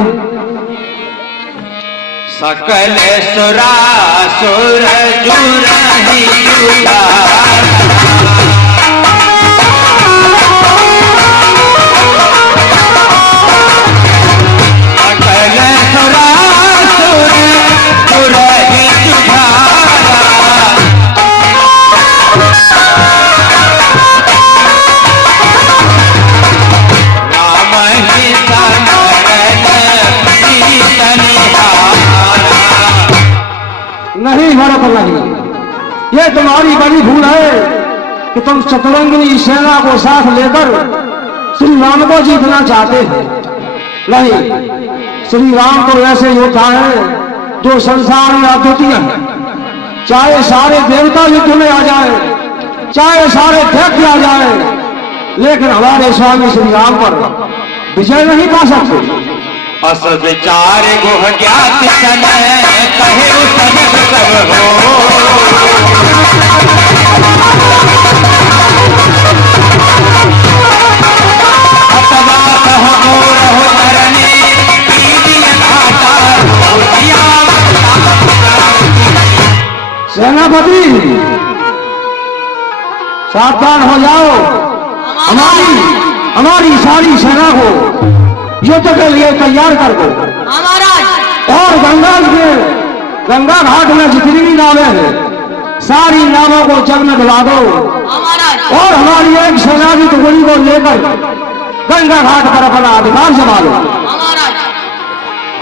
सकल सुरासुर जुरहि जुलार, सकल सुरासुर जुरहि जुलार। राम ही समरण सीतनिहारा। नहीं भरत नहीं, ये तुम्हारी बड़ी भूल है कि तुम चतुरंगिनी सेना को साथ लेकर श्री राम को जीतना चाहते हो। नहीं, श्री राम तो ऐसे योद्धा है जो संसार में अद्वितीय है। चाहे सारे देवता युद्ध में आ जाए, चाहे सारे दैत्य आ जाए, लेकिन हमारे स्वामी श्री राम पर विजय नहीं पा सकते। अस विचार गुह ज्ञात समय, कहे सनक सब हो। अतवा कह मोर हो करने, कीजिए घाटा होशिया। सेनापति सावधान हो जाओ, हमारी सारी सेना को युद्ध के लिए तैयार कर दो। और गंगा घाट में जितनी भी नावें हैं, सारी नावों को जल में डुबा दो। और हमारी एक सेना की टुकड़ी को लेकर गंगा घाट पर अपना अधिकार जमा लो।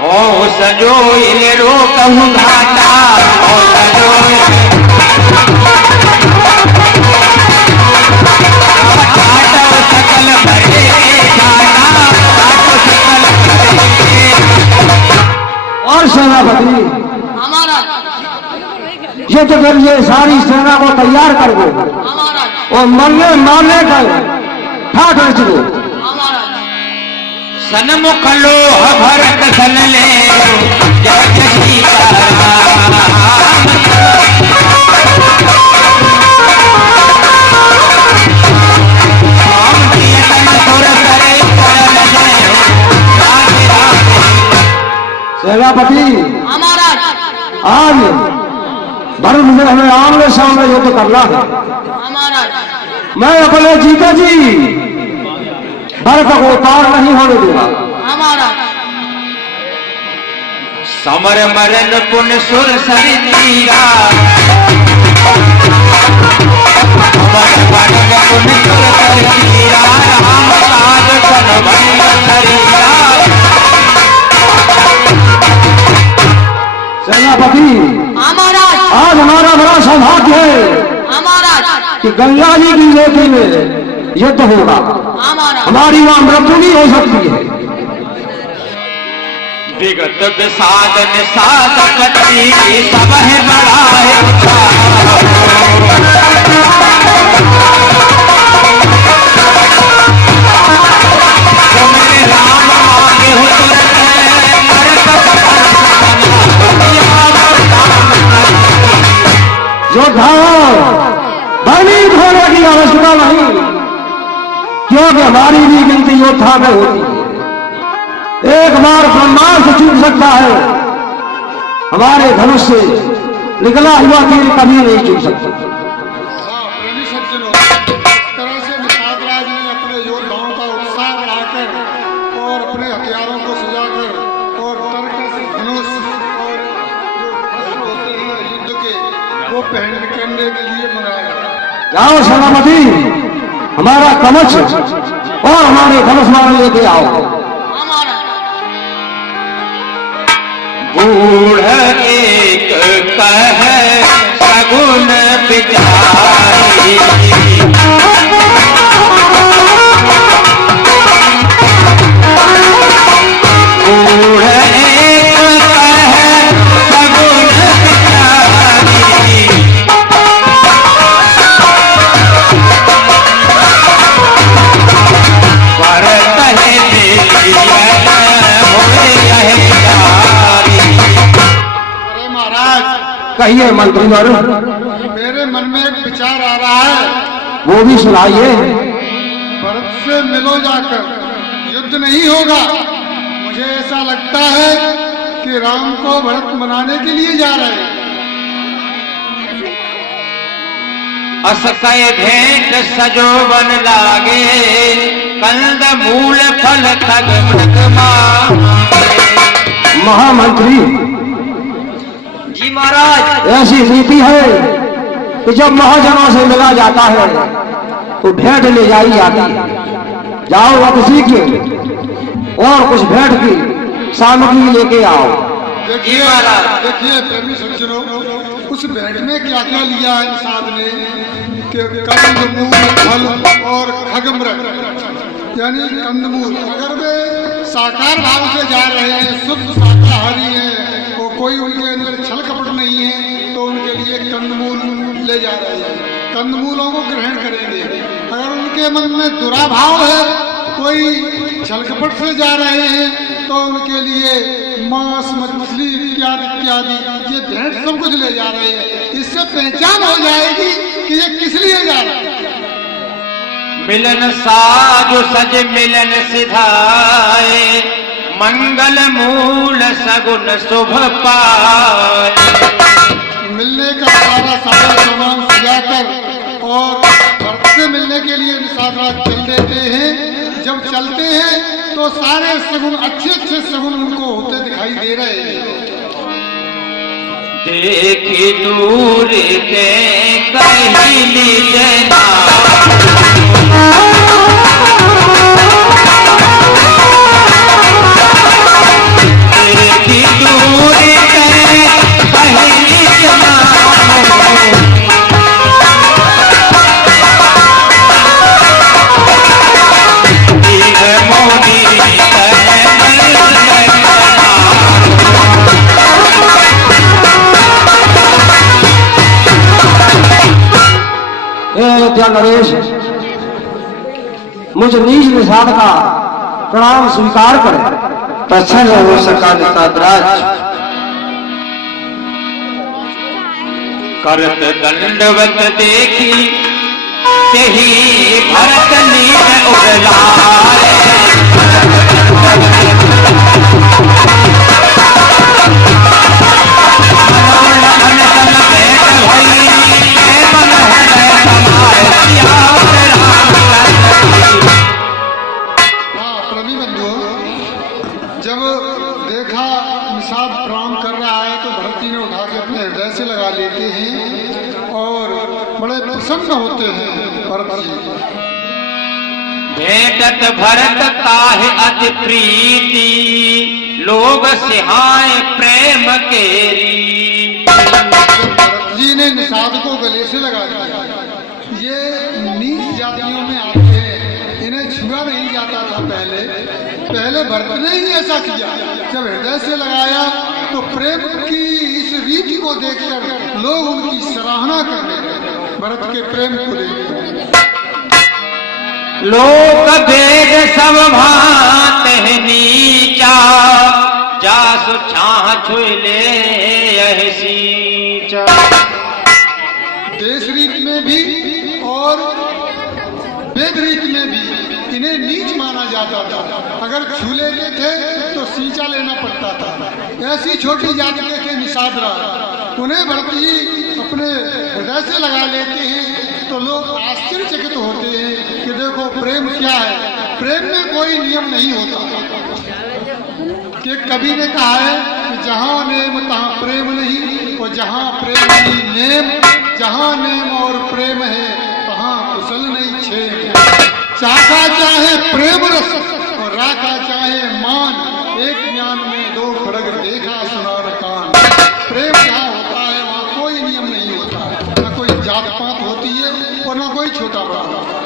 ओ सजोइल रोकहु घाटा, ओ सजोइल सकल भरे घाटा, सकल भरे। और सेनापति ये तो कर ये सारी सेना को तैयार कर दो और मरने मारने का ठाक रच दो। सन्मुख लोह भरत सन ले जग सीताराम। सेनापति आज भरत में हमें आमने सामने युद्ध करना है। मैं अपने जीता जी भरत को पार नहीं होने दूंगा। समर मरन पुन सुर सरि नीरा। समर मरन पुन सुर सरि नीरा। राम काज सन भंग शरीरा। सेनापति आज हमारा बड़ा सौभाग्य है कि गंगा जी की ज्योति में युद्ध होगा। हमारी वहां मृत्यु नहीं हो सकती है। विगत विषाद निषाद कटी सब है बड़ा है मेरे राम आगे हो योद्धा भयभीत होने की आवश्यकता नहीं, क्योंकि हमारी भी गिनती योद्धा में होती है। एक बार ब्रह्मांड से चूक सकता है, हमारे धनुष से निकला हुआ तीर कभी नहीं चूक सकता। प्रेमी सज्जनों, इस तरह से निषाद राज ने अपने योद्धाओं का उत्साह बढ़ाकर और अपने हथियारों को सजाकर और तर्कस धनुष और जो होते हैं युद्ध के वो पहनने के लिए मनाया। जाओ सेनापति, हमारा कवच और हमारे धनुष मार लेके आओ। बूढ़ एक कह सगुन बिचारी। बूढ़ एक कह सगुन बिचारी। पर कहे अरे महाराज, कहिए मंत्री वर, मेरे मन में एक विचार आ रहा है। वो भी सुनाइए। भरत से मिलो जाकर, युद्ध नहीं होगा। मुझे ऐसा लगता है कि राम को भरत मनाने के लिए जा रहे हैं। अस कय भेंट सजो बन लागे। कंद मूल फल खग मृग महामंत्री जी महाराज, ऐसी नीति है कि जब महाजनों से मिला जाता है तो भेंट ले जाई जाती है। जाओ अब सीखिए और कुछ भेंट की सामग्री लेके आओ। देखिए देखिए प्रेमी सज्जनों, उस भेंट में क्या क्या लिया है निषाद ने कि कंदमूल फल और खगमृग यानी कंदमूल। अगर वे साकार भाव से जा रहे हैं, शुद्ध शाकाहारी हैं, वो कोई उनके अंदर छल कपट नहीं है, तो उनके लिए कंदमूल ले जा रहे हैं। कंदमूलों को ग्रहण करेंगे। अगर उनके मन में दुराभाव है, कोई छल कपट से जा रहे हैं, तो उनके लिए मांस मछली इत्यादि इत्यादि ये भेंट सब कुछ ले जा रहे हैं। इससे पहचान हो जाएगी कि ये किस लिए जा रहे हैं। मिलन साजो सज मिलन सिधाए। मंगल मूल सगुन शुभ पाए। मिलने का सारा सामान सजाकर और भरत से मिलने के लिए निषाद राज चल देते हैं। जब चलते हैं तो सारे सगुन अच्छे अच्छे सगुन उनको होते दिखाई दे रहे हैं। देखी दूर के कहली जना। देखी दूर के कहली जना। हे अयोध्या नरेश, मुझ नीच निषाद का प्रणाम स्वीकार करें। प्रसन्न हो सका निषादराज। करत दंडवत देखी तेहि भरत नीच उगलारे। मनोरमन तन भेंट भई, मन हृदय समाए सिया राम लखन। हाँ प्रवी बंधुओं, जब देखा निषाद प्रणाम कर रहा है तो भरत जी ने उठा के अपने हृदय से लगा लेते हैं और बड़े प्रसन्न होते हैं भरत जी। भेंटत भरत ताहि अति प्रीति, लोग सिहाय प्रेम केरी। भरत जी ने निषाद को गले से लगा दिया। ये नीच जातियों में आते हैं, इन्हें छुआ नहीं जाता था पहले भरत ने ही ऐसा किया। जब हृदय से लगाया तो प्रेम की इस रीति को देखकर लोग उनकी सराहना करने लगे, भरत के प्रेम को देखकर। लोक भेद सब भांत है नीचा, जासु छाह छुले यह सींचा। देश रीत में भी और वेद रीत में भी इन्हें नीच माना जाता था। अगर छू लेते थे तो सींचा लेना पड़ता था। ऐसी छोटी जाति के थे निषाद राज, उन्हें भरत जी अपने हृदय से लगा लेते हैं तो लोग आश्चर्यचकित होते हैं कि देखो प्रेम क्या है। प्रेम में कोई नियम नहीं होता। कि कवि ने कहा है कि जहाँ नेम तहाँ प्रेम नहीं, और जहाँ प्रेम नहीं नेम, जहाँ नेम और प्रेम है तहाँ कुशल नहीं छेम। चाखा चाहे प्रेम रस और राखा चाहे मान, एक ज्ञान में दो खड़ग देखा सुना कान। प्रेम जहाँ होता है वहाँ कोई नियम नहीं होता, ना कोई जात पात होती है और ना कोई छोटा बड़ा होता है।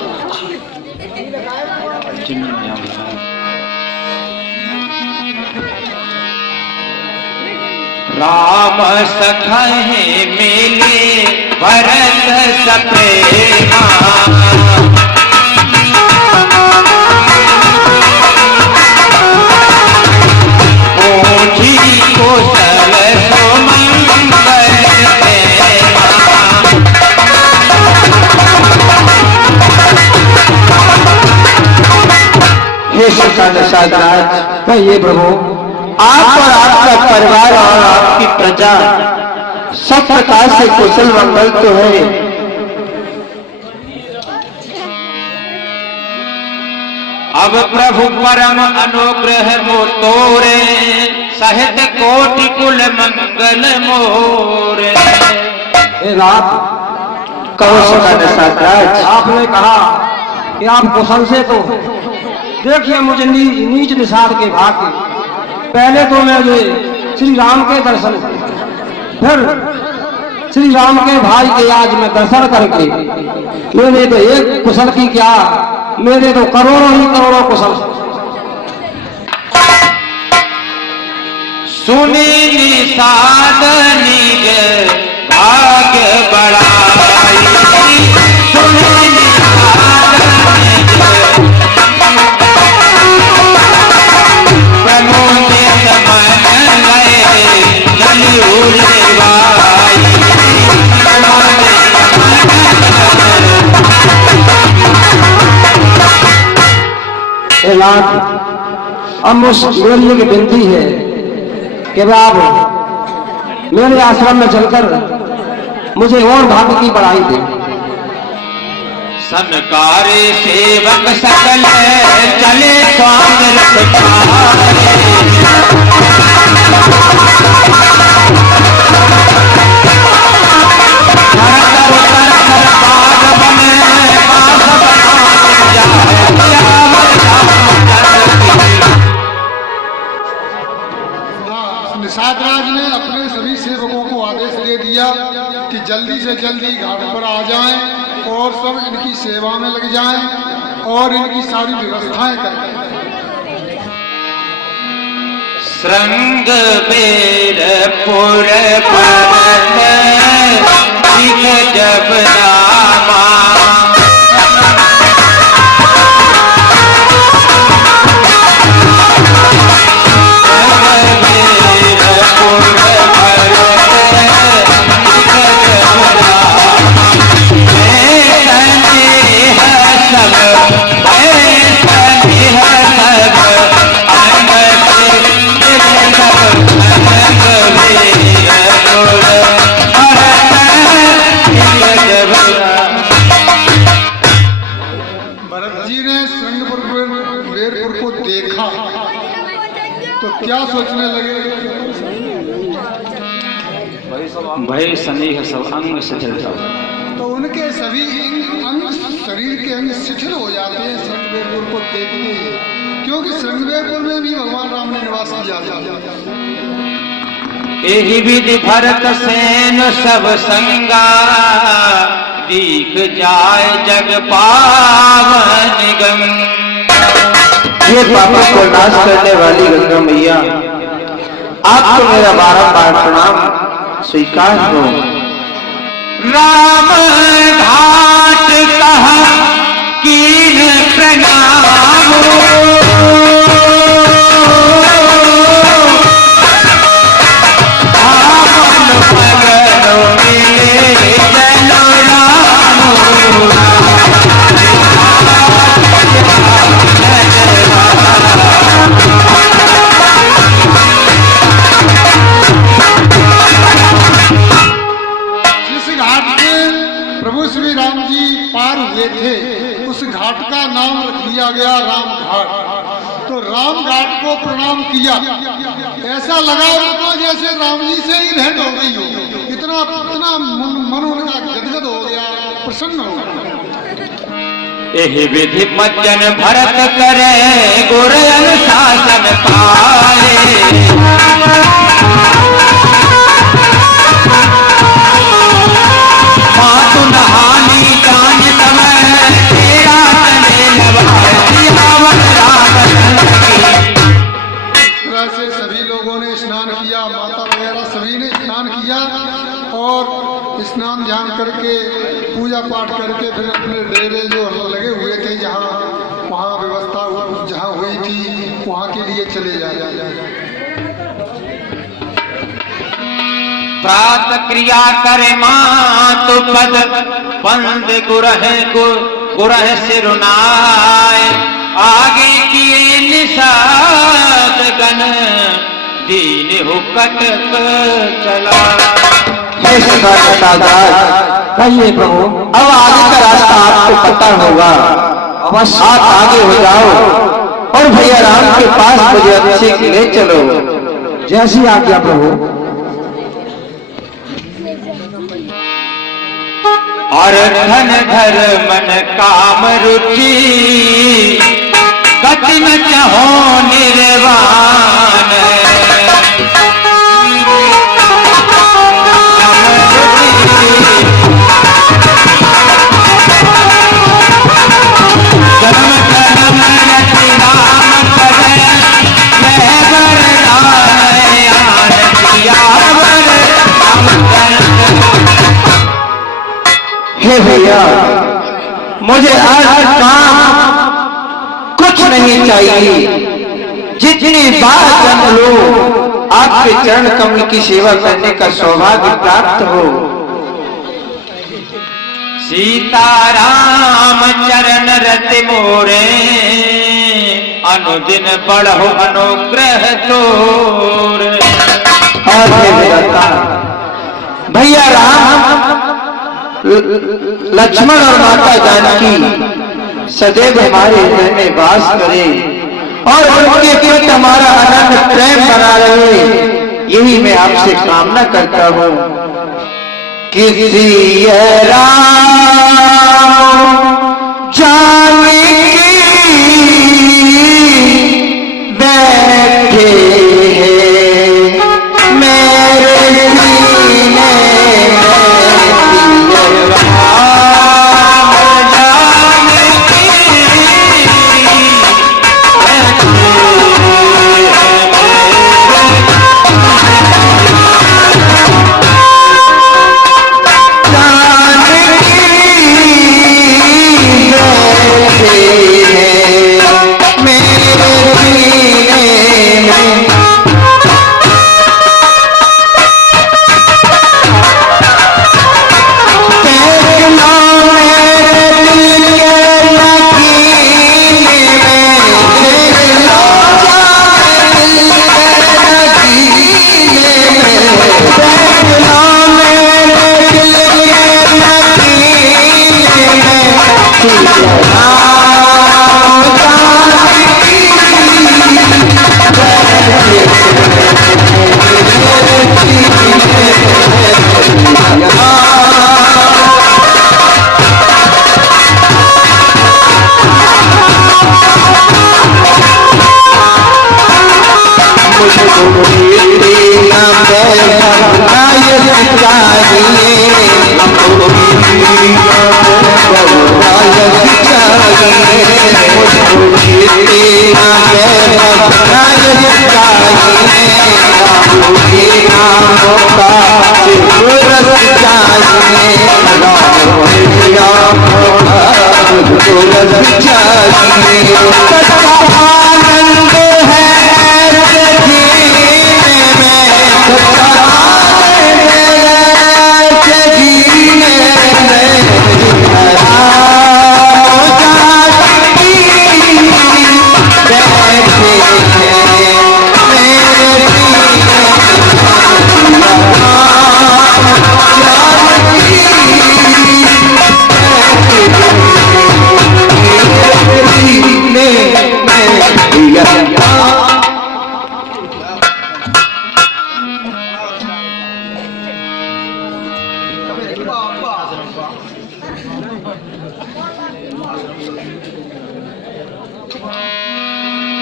राम सखहि मिले भरत सप्रेमा, पूछी कुशल सुमंगल प्रेमा। हे सका निषादराज, कहिए प्रभु, आप और आपका परिवार और आपकी प्रजा सब प्रकार से कुशल मंगल तो है। अब प्रभु परम अनुग्रह मो तोरे, सहित कोटि कुल मंगल मोरे। हे रात, कहो सका निषादराज। आपने कहा कि आप कुशल से तो देखिए मुझे नीच निषाद के भाग्य। पहले तो मुझे श्री राम के दर्शन, फिर श्री राम के भाई के आज मैं दर्शन करके मेरे तो एक कुशल की क्या, मेरे तो करोड़ों ही करोड़ों कुशल। सुनी निषाद निज भाग्य बढ़ाई, सुनी निषाद निज प्रमोदित मन गए जलूल भाई। अब मेरी एक विनती है कि आप मेरे आश्रम में चलकर मुझे और भाग्य की बढ़ाई दें। सनकारे सेवक सकल चले स्वांग रखवारे, निषाद राज ने अपने सभी सेवकों को आदेश दे दिया कि जल्दी से जल्दी घाट पर आ जाएं और सब इनकी सेवा में लग जाएं और इनकी सारी व्यवस्थाएं करें। श्रृंग बेर पुर सीख जब रामा भरत जी ने श्रृंगपुर वेरपुर को देखा तो क्या सोचने लगे? भय स्नेह सब अंग शिथिल सब। तो उनके सभी अंग, शरीर के अंग शिथिल हो जाते हैं श्रृंगवेरपुर को देखते ही, क्योंकि श्रृंगवेरपुर में भी भगवान राम ने निवास किया था। एहि विधि भरत सेन सब संगा दीख जाय जग पावन गम। ये पापों को नाश करने वाली गंगा मैया, आपको मेरा बारंबार प्रणाम स्वीकार हो। राम घाट कहा कीन प्रणाम आवन पगलो मिले जनो जिस घाट पे प्रभु श्री राम जी पार हुए थे उस घाट का नाम रख दिया गया राम घाट। तो राम घाट को प्रणाम किया, ऐसा लगा उनको जैसे राम जी से ही भेंट हो गई हो। इतना इतना मन उनका गदगद हो गया, प्रसन्न हो गया। एहि विधि मज्जन भरत करे गुर अनुशासन पाए मातु नहानी जान समय तेरा तने नभाए सियावन राम इस तरह से सभी लोगों ने स्नान किया, माता वगैरह सभी ने स्नान किया और स्नान ध्यान करके पूजा पाठ करके फिर अपने डेरे जो लगे हुए थे जहाँ वहाँ व्यवस्था जहाँ हुई थी वहाँ के लिए चले जाए। प्रात क्रिया करे मातु पद बंद गुरह सिरुनाय आगे किए निषाद गण दीन हुकट चला। कहिए प्रभु, अब आगे का रास्ता आपको पता होगा, बस आप आगे हो जाओ और भैया राम के पास मुझे अच्छे के ले चलो। जैसी आज्ञा प्रभु। और धन धर्मन काम रुचि गति में चाहो निर्वाण जन्म जन्म रति राम करे यह वरदान आन किया हे भैया, मुझे आज काम कुछ नहीं चाहिए, जितनी बार जन्म लो आपके चरण कमल की सेवा करने का सौभाग्य प्राप्त हो। सीताराम चरण रति मोरे अनुदिन बढ़ो अनुग्रह तोर। और भैया राम, लक्ष्मण और माता जानकी सदैव हमारे हृदय में वास करे और उनके प्रति हमारा अनन्य प्रेम बना रहे, यही मैं आपसे कामना करता हूँ। किसी राम जानकी बैठे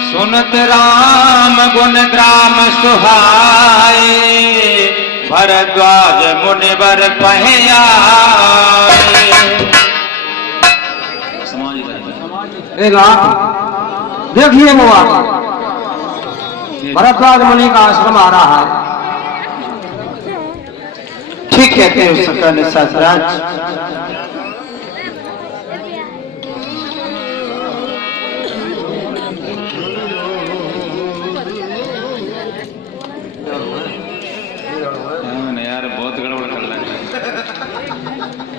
सुनत राम गुण ग्राम सुहाए, भरद्वाज मुनिवर पहे आए। एक लाख देखिए बाबा, भरद्वाज मुनि का आश्रम आ रहा है। ठीक कहते हैं उसका निशाचराज। यार बहुत गड़बड़ कर लगे।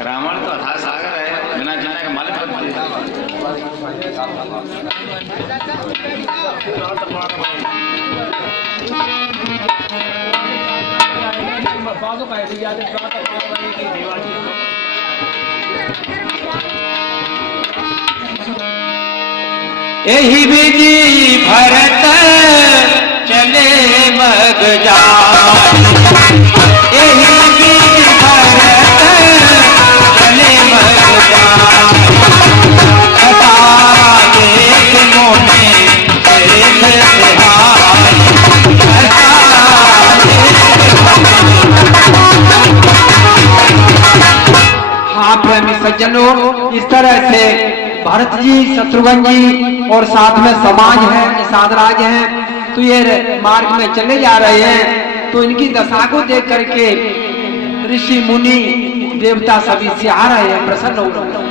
रावण तो अथाह सागर है, बिना जाने का मालिक बन यही बिजी भरत चले मग जा, यही बिजी भरत चले मग जा। कथा देख मोने देख तिहार, कथा हाँ प्रेमी सज्जनों, इस तरह से भरत जी, शत्रुघ्न जी और साथ में समाज है, निषादराज है, तो ये मार्ग में चले जा रहे हैं। तो इनकी दशा को देख करके ऋषि मुनि देवता सभी से आ रहे हैं, प्रसन्न हो रहे हैं।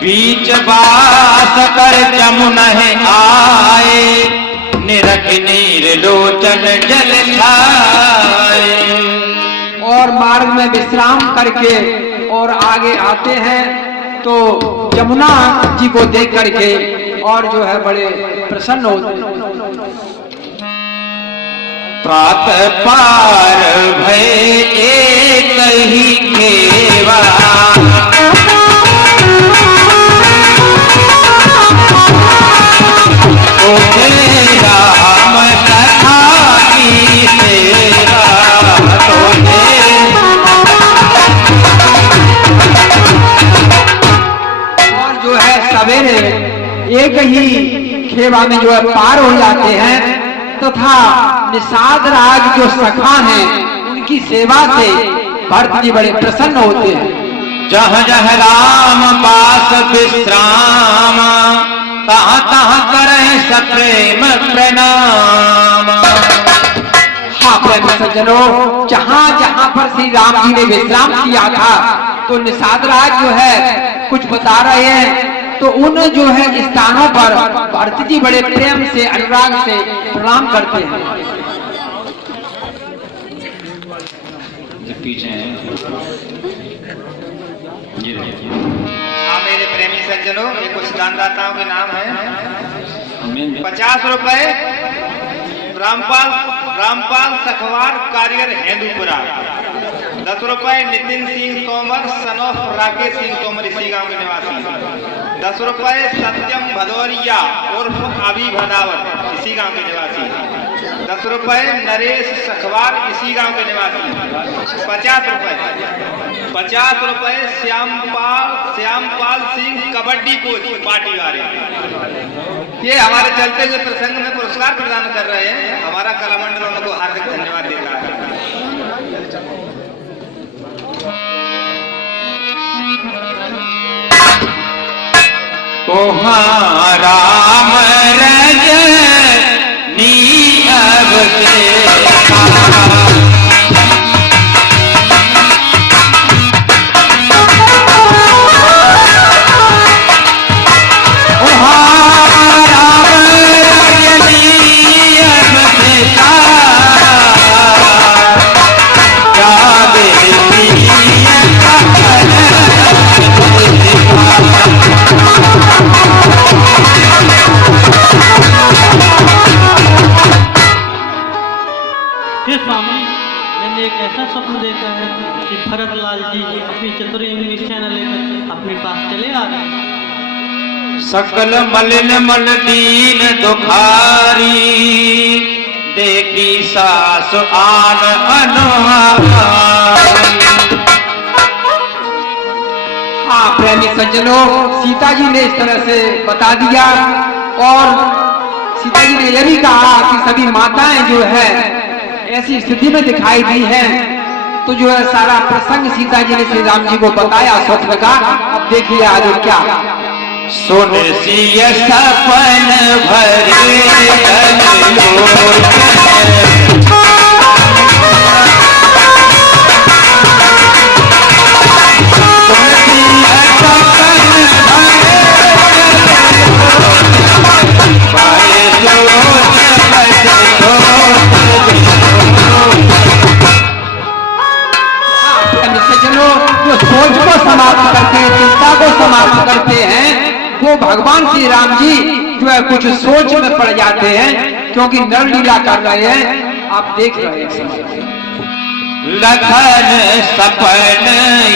बीच बास कर जमुना आए, निरख नीर लोचन जल छाए। और मार्ग में विश्राम करके और आगे आते हैं तो यमुना जी को देख करके और जो है बड़े प्रसन्न होते हैं। प्रात पार भय एक ही केवा, राम कथा की सेवा और जो है सवेरे एक ही खेवा में जो है पार हो जाते हैं, तथा निषादराज जो सखा हैं उनकी सेवा से भरत जी बड़े प्रसन्न होते हैं। जह जह राम पास विश्राम, तहाँ तहाँ करे सप्रेम प्रणाम। हाँ प्रेमी सज्जनों, जहाँ जहाँ पर श्री राम जी ने विश्राम किया था तो निषादराज जो है कुछ बता रहे हैं, तो उन जो है स्थानों पर भरत जी बड़े प्रेम से, अनुराग से प्रणाम करते हैं। पीछे हाँ मेरे प्रेमी सज्जनों, ये कुछ दानदाताओं के नाम है। 50 रुपए रामपाल सखवार, कारीगर हेंदुपुरा। 10 रुपए नितिन सिंह तोमर, सन ऑफ राकेश सिंह तोमर, इसी गांव के निवासी। 10 रुपए सत्यम भदौरिया उर्फ अभी भदावत इसी गांव के निवासी। 10 रुपए नरेश सखवार इसी गांव के निवासी। 50 रुपए श्यामपाल सिंह कबड्डी कोच पार्टी वाले। ये हमारे चलते हुए प्रसंग में पुरस्कार प्रदान कर रहे हैं। हमारा कलामंडल उनको हार्दिक धन्यवाद देता है। ओहाँ राम रजनी अब स्वप्न देखा है कि भरत लाल जी अपनी चतुर इंग्लिश चैनल लेकर अपने पास चले आ गए। सकल मलिन मन दीन दुखारी देखी सास आन अनुहारी। हाँ प्रेमी सज्जनों, सीता जी ने इस तरह से बता दिया और सीता जी ने यह भी कहा कि सभी माताएं जो है ऐसी स्थिति में दिखाई दी है। तो जो है सारा प्रसंग सीता जी ने श्री राम जी को बताया स्वप्न का। अब देखिए आगे क्या। सुन सिय सपन भरे जो सोच को समाप्त करते हैं, चिंता को समाप्त करते हैं, वो भगवान श्री राम जी जो है कुछ सोच में पड़ जाते हैं क्योंकि नर लीला कर रहे हैं। आप देख रहे हैं लखन सपन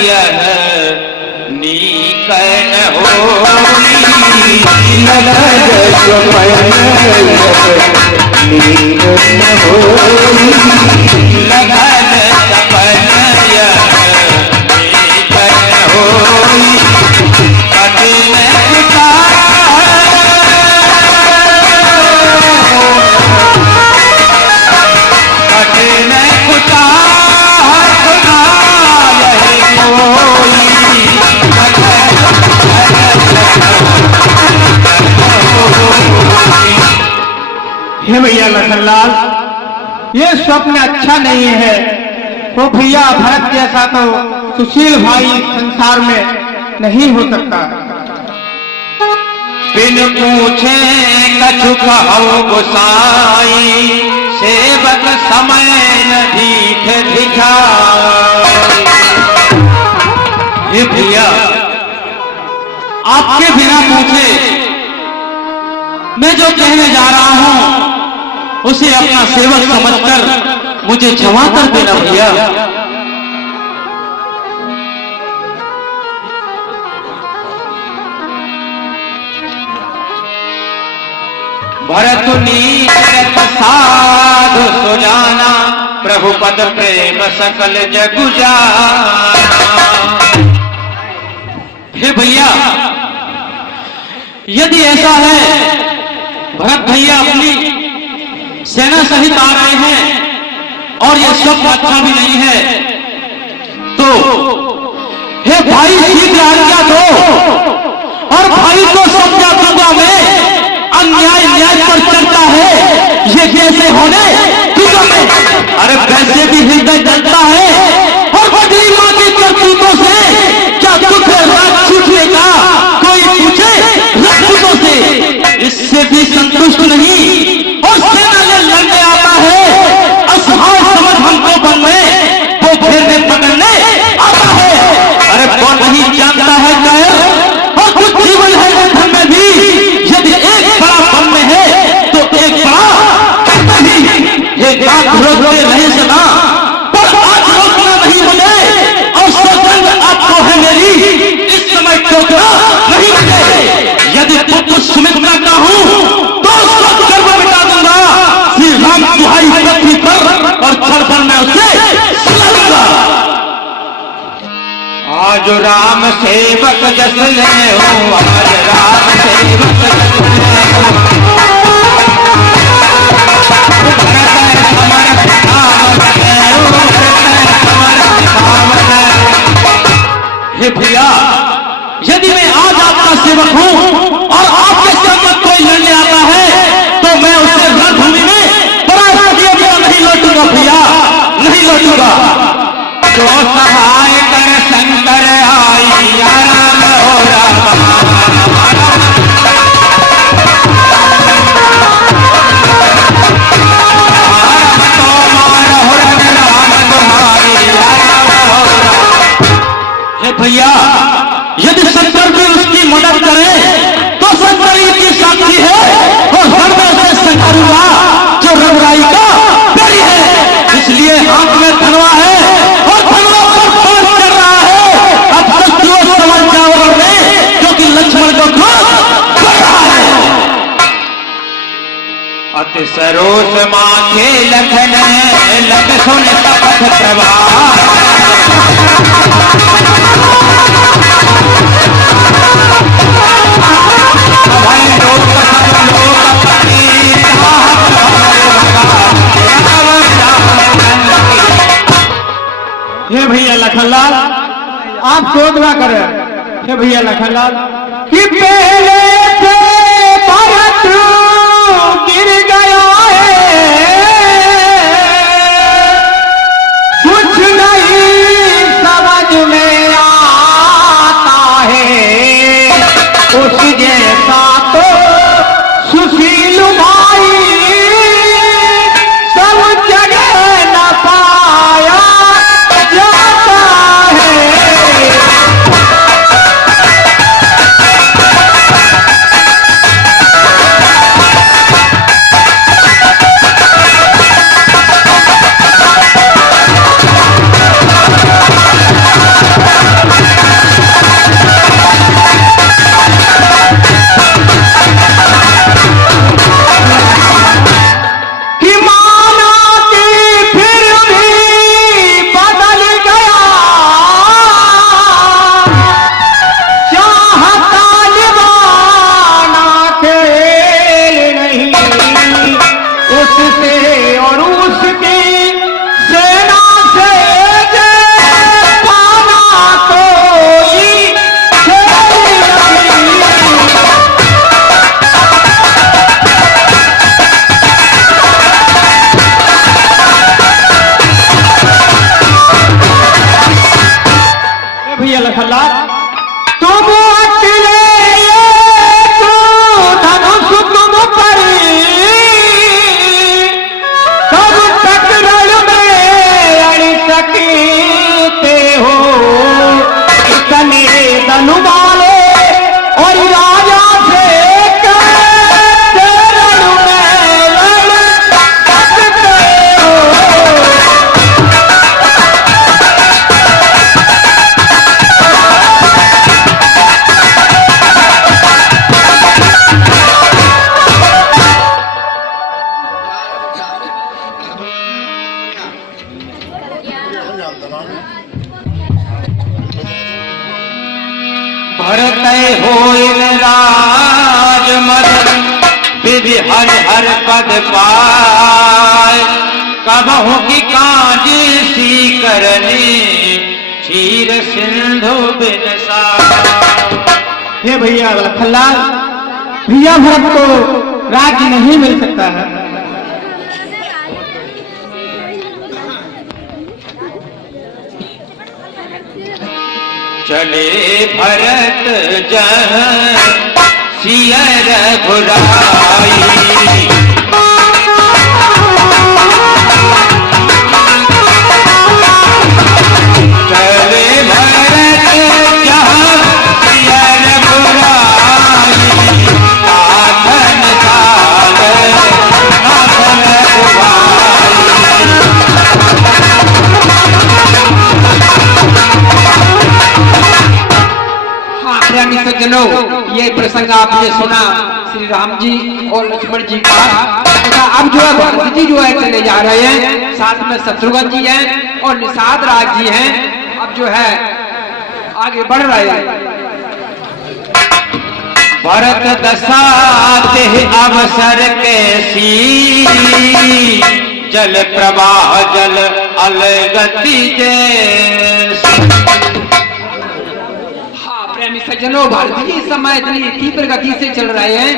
यह नीकन हे भैया लखनलाल, ये स्वप्न अच्छा नहीं है। वो भैया भरत जैसा तो सुशील भाई संसार में नहीं हो सकता। बिन पूछे कछु कहो गोसाई सेवक समय न दीठ दिखाई। ये भैया आपके बिना पूछे मैं जो कहने जा रहा हूं उसे अपना सेवक समझकर मुझे क्षमा कर देना भैया। भरत नीरत साधु सुजाना प्रभु पद प्रेम सकल जग जाना। हे भैया, यदि ऐसा है भरत भैया अपनी सेना सहित आ रहे हैं और यह स्वप्न अच्छा भी नहीं है, तो हे भाई शीघ्र आज्ञा दो और भाई को समझा दूंगा मैं। अन्याय न्याय पर चलता है, ये कैसे होने दूंगा मैं। अरे वैसे भी हृदय जलता है और बड़ी मां की करतूतों से क्या दुख है रात छूटने का कोई पूछे राजपूतों से। इससे भी संतुष्ट नहीं और सेना में लड़ने आता है। असहाय समझ हमको बन में वो घेरने पकड़ने आता है। अरे कौन नहीं जानता है कायर और कुछ जीवन है बंधन में भी। यदि एक बड़ा बन में है तो एक बड़ा नहीं। ये बात रोकते नहीं सदा सेवक जस ले हो, आज राम सेवक जस ले हो। भरत समर सिखावत है, भरत समर सिखावत है। हे भैया, यदि मैं आज आपका सेवक हूं और आपके सेवक कोई लड़ने आता है तो मैं उससे रणभूमि में पराजित किए बिना नहीं लौटूंगा भैया, नहीं लौटूंगा। जो सहाय कर शंकर आई, राम हो राम। भैया, यदि शंकर भी उसकी मदद करे तो शंकर की साथी है और हर में से संकरूंगा जो रघुराई का प्यारी है। इसलिए हाथ में धनवा है और धनवा पर पास कर रहा है। अब शत्रुओं समझ जाओ में, क्योंकि लक्ष्मण को क्रोध कर रहा है। अति सरोस माथे लखन लख सुन तपथ प्रवाह। हे भैया लखनलाल, आप क्रोध ना करें। हे भैया लखनलाल, कि पहले से भरत गिर गया है, कुछ नहीं समझ में आता है, उस जैसा तो सुशील भाई सब जगह न पाया जाता है। भरत होइल राज मदन, विधि हर हर पद पाय। कबहु की काज सी करनी, क्षीर सिंधु बिन सार। हे भैया लखनलाल, भैया भरत को राज्य नहीं मिल सकता है। चले भरत जहाँ सिया रघुराई, चले भरत जहाँ सिया रघुराई। नाथन सागर नाथन आदरणीय सज्जनों, ये प्रसंग आपने सुना श्री राम जी और लक्ष्मण जी का। अब जो है भरत जी जो है चले जा रहे हैं, साथ में शत्रुघ्न जी हैं और निषाद राज जी हैं। अब जो है आगे बढ़ रहे हैं। भरत दशाते अवसर कैसी, जल प्रवाह जल अलगति जैसी। हाँ प्रेमी सज्जनों, भारत जी इस समय इतनी तीव्र गति से चल रहे हैं,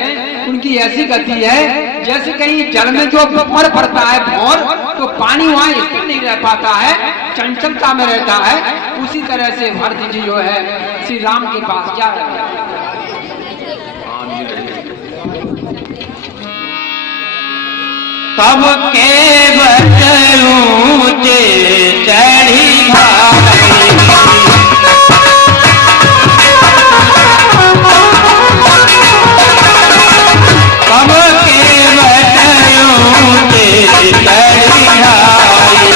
उनकी ऐसी गति है जैसे कहीं जल में जो भंवर पड़ता है भंवर, तो पानी वहां स्थिर नहीं रह पाता है, चंचलता में रहता है। उसी तरह से भारत जी जो है श्री राम के पास जा रहे हैं। तब के ऊंचे चढ़ी भाई, तब के ऊंचे चढ़ी भाई,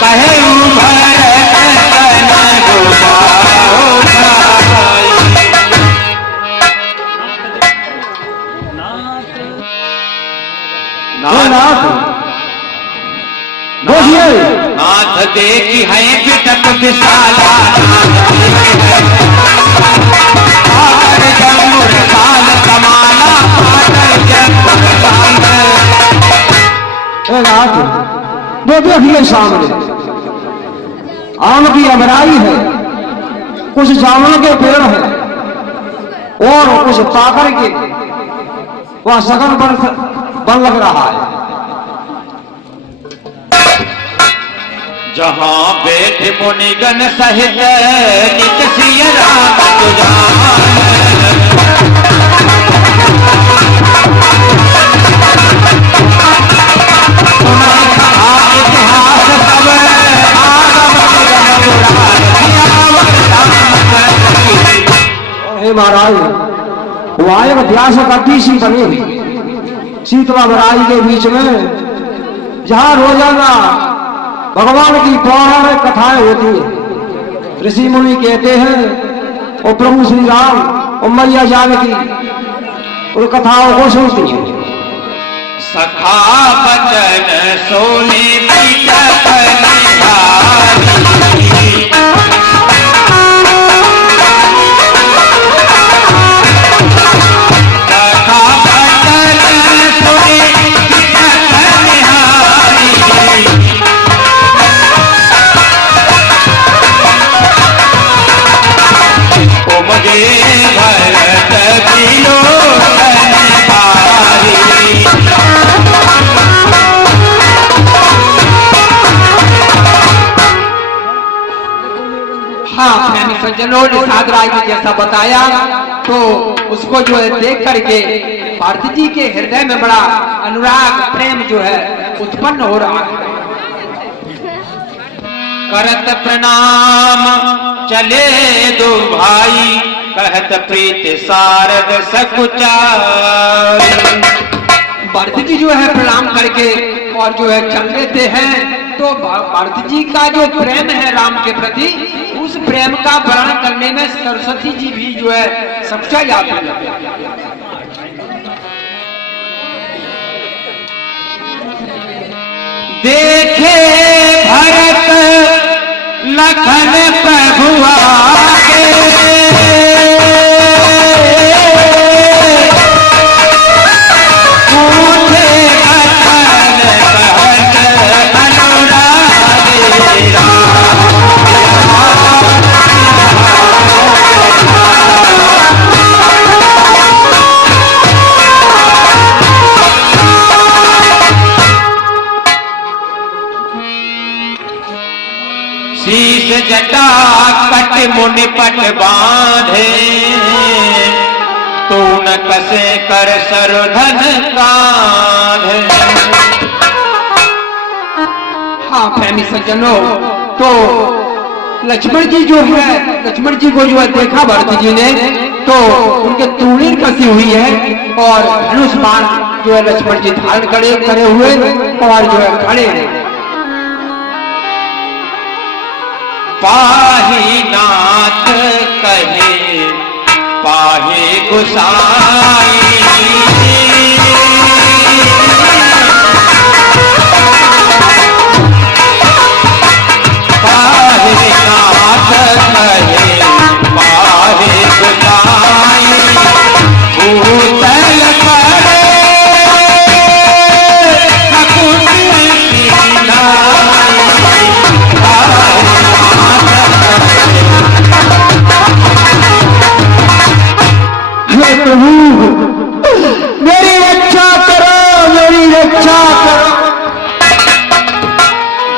कहे भरत तन गोसाओ भाई। नाथ देखी है बिटक विशाला, पाकर जमुर काल कमाला, पाकर जमुर नाथ वो देखिए सामने आम की अमराई है, कुछ जामुन के पेड़ है और कुछ पाकर के वह सघन बन लग रहा है। जहां बैठे मुनिगण सहित नित सिय राम तुजान, इतिहास सब हे महाराज, वहां एक इतिहास कटी सी बनी हुई शीतला बराई के बीच में, जहां रोजाना भगवान की पौराणिक कथाएं होती है। ऋषि मुनि कहते हैं और प्रभु श्री राम और मैया जानकी उन कथाओं को सुनती हैं। सखा बचन सोने सज्जनों ने साध राय ने जैसा बताया, तो उसको जो है देख करके भारती जी के हृदय में बड़ा अनुराग प्रेम जो है उत्पन्न हो रहा है। करत प्रणाम चले दो भाई, कहत प्रीत सारद सकुचार। भारती जी जो है प्रणाम करके और जो है चल लेते हैं। तो भारती जी का जो प्रेम है राम के प्रति, उस प्रेम का वर्णन करने में सरस्वती जी भी जो है सबसे याद देखे भरत लखन प्रभुआ शीश जटा कट मुनि पट बांधे, तू न कसे कर सरधन कांधे। हाँ प्रेमी सज्जनों, तो लक्ष्मण जी जो है, लक्ष्मण जी को जो है देखा भारती जी ने, तो उनके तूणीर कसी हुई है और धनुष बाण जो है लक्ष्मण जी धारण करे हुए और जो है खड़े हैं। पाही नाथ कहे पाहे गुसाई, पाहे नाथ कहे प्रभु, मेरी रक्षा करो, मेरी रक्षा करो।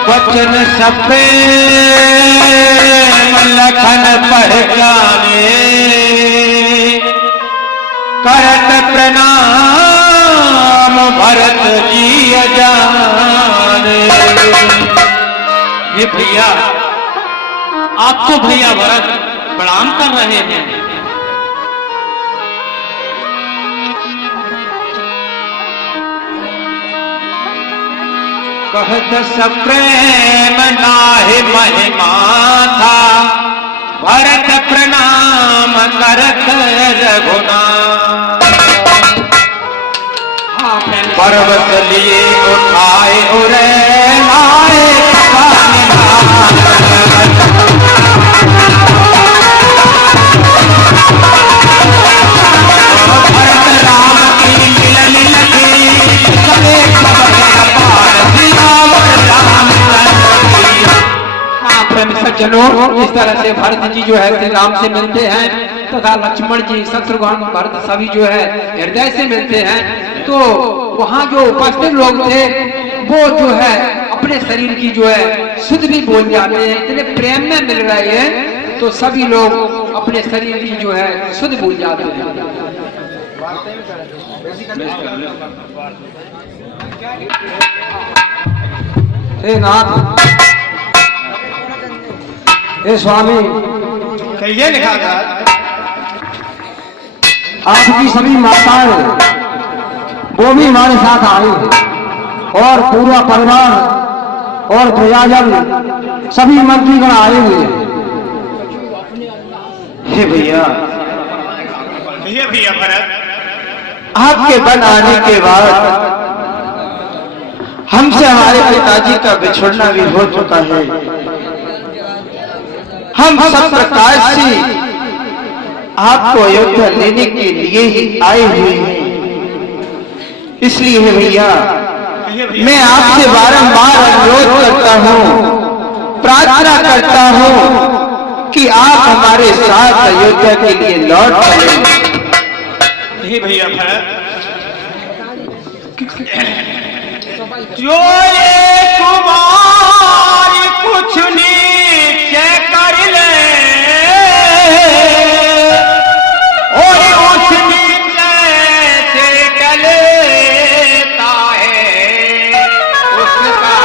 वचन सपे लखन पहचाने, करत प्रणाम भरत जी जाने। ये भैया, आप तो भैया भरत प्रणाम कर रहे हैं। कहत सप्रेम नाहि महिमा था, भरत प्रणाम करत रघुनाथ। पर्वत लिए उठाए उरे लाए भरत राम की मिलन लगी, सबे खबर अपार सियावर रामचंद्र। प्रेम सज्जनों, इस तरह से भरत जी जो है श्री राम से मिलते हैं तथा लक्ष्मण जी, शत्रुघ्न, भरत सभी जो है हृदय से मिलते हैं। तो वहाँ जो उपस्थित लोग थे वो जो है अपने शरीर की जो है शुद्ध भी बोल जाते हैं, इतने प्रेम में मिल रहे हैं तो सभी लोग अपने शरीर की जो है शुद्ध भूल जाते हैं। हे नाथ, हे स्वामी, कहिए लिखा था आपकी सभी माताएं वो भी हमारे साथ आई और पूरा परिवार और प्रजाजन सभी मंत्रीगण आए हुए हैं। हे भैया, कहिए भैया भरत, आपके वन आने के बाद हमसे हमारे पिताजी का बिछुड़ना भी हो चुका है। हम सब प्रकार से आपको अयोध्या लेने के लिए ही आए हुए हैं। इसलिए भैया, मैं आपसे बारंबार अनुरोध करता हूँ, प्रार्थना करता हूँ कि आप हमारे साथ अयोध्या के लिए लौट चलें। कहिए भैया भरत, जो ये कुमारी कुछ नीचे कर ले और उस नीचे से डलता है, उसका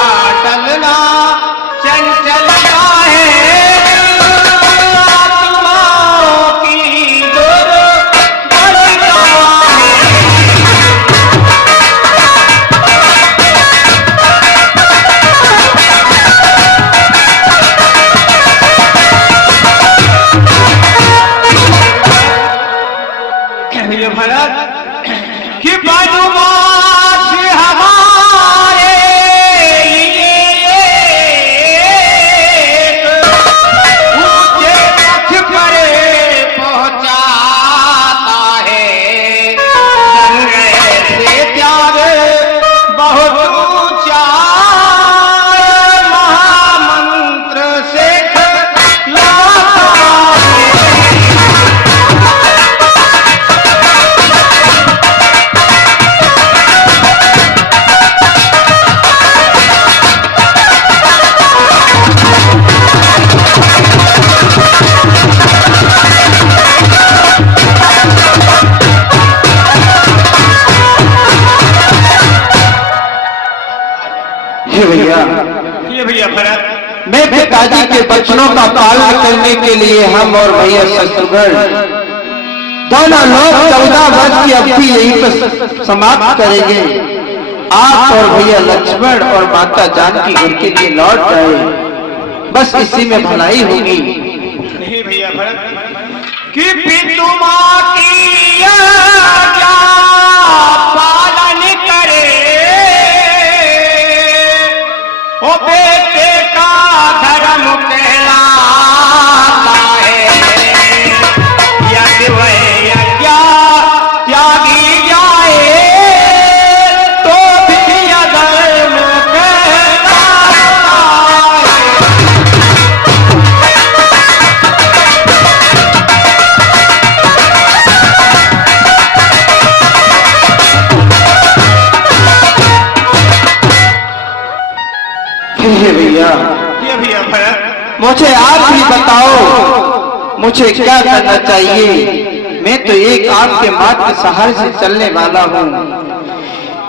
डलना चंचलता है, आत्माओं की दुर्बलता है। भैया भरत कि बनवास हमारे लिए ऊंचे पथ पर पहुंचाता है, संग्रह से त्याग बहुत ऊंचा, महामंत्र से लाता है। हे भैया, ये भैया भरत, मैं पिताजी के वचनों का पालन करने के लिए हम और भैया शत्रुघ्न दोनों लोग 14 वर्ष की अवधि यहीं पर समाप्त करेंगे। आप और भैया लक्ष्मण और माता जानकी घर के लिए लौट जाए, बस इसी में भलाई होगी। नहीं भैया भरत कि पितु माँ की आज्ञा पालन करे, ओ बेटे का धर्म कहलाता है, यदि वह आज्ञा त्यागी जाए तो भी अधर्म कहलाता है। मुझे आप ही बताओ मुझे क्या करना चाहिए। मैं तो एक आपके मात्र सहारे से चलने वाला हूँ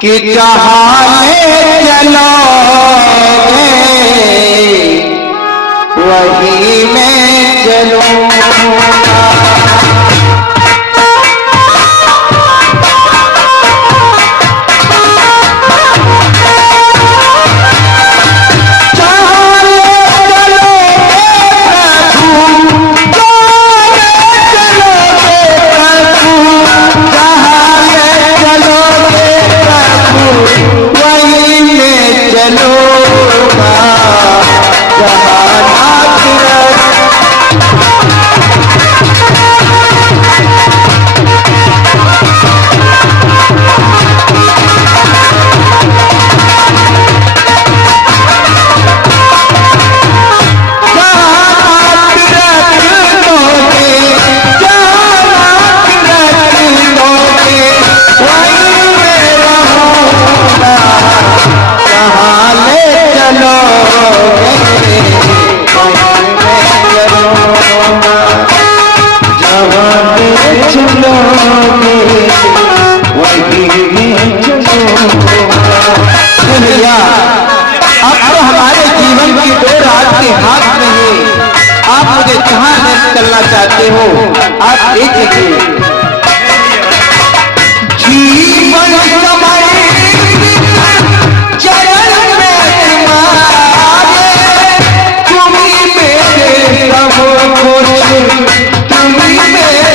कि जहाँ ले चलोगे वही मैं चलूँगा। चलना चाहते हो आप एक जीवन चरण में तुम्ही मेरे सब कुछ तुम्ही मेरे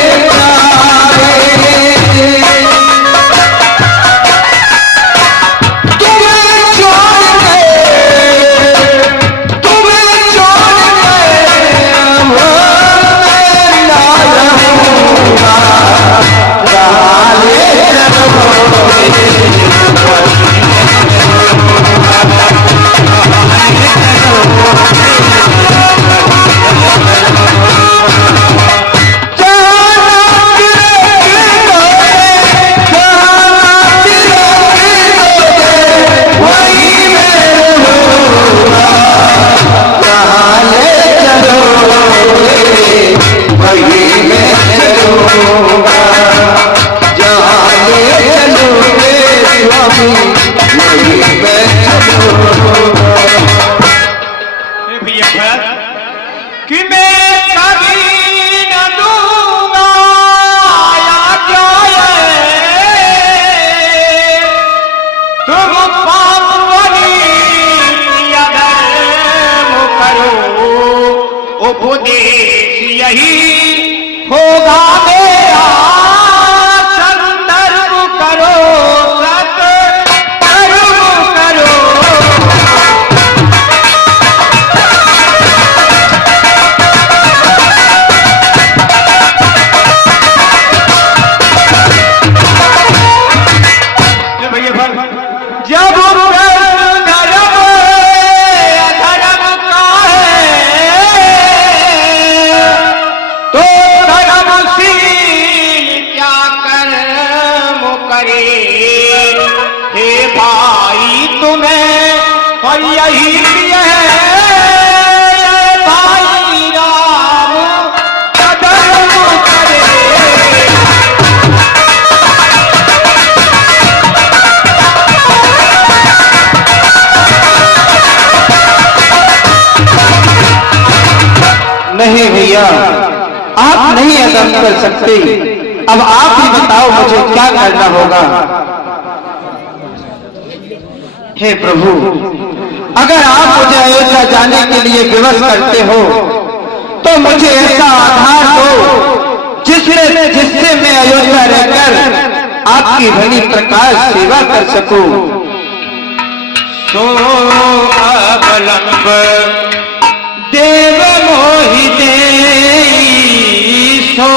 यही होगा मेरा संदर्भ करो सत्कर्म करो। जब यही है भाई राम कदम करे। नहीं भैया आप नहीं ऐसा कर सकते। अब आप ही बताओ मुझे क्या करना होगा। हे प्रभु अगर आप मुझे अयोध्या जाने के लिए विवश करते हो तो मुझे ऐसा आधार दो जिससे मैं अयोध्या रहकर आपकी भली प्रकाश सेवा कर सकूं। सो अवलंब देव मोहि देई, सो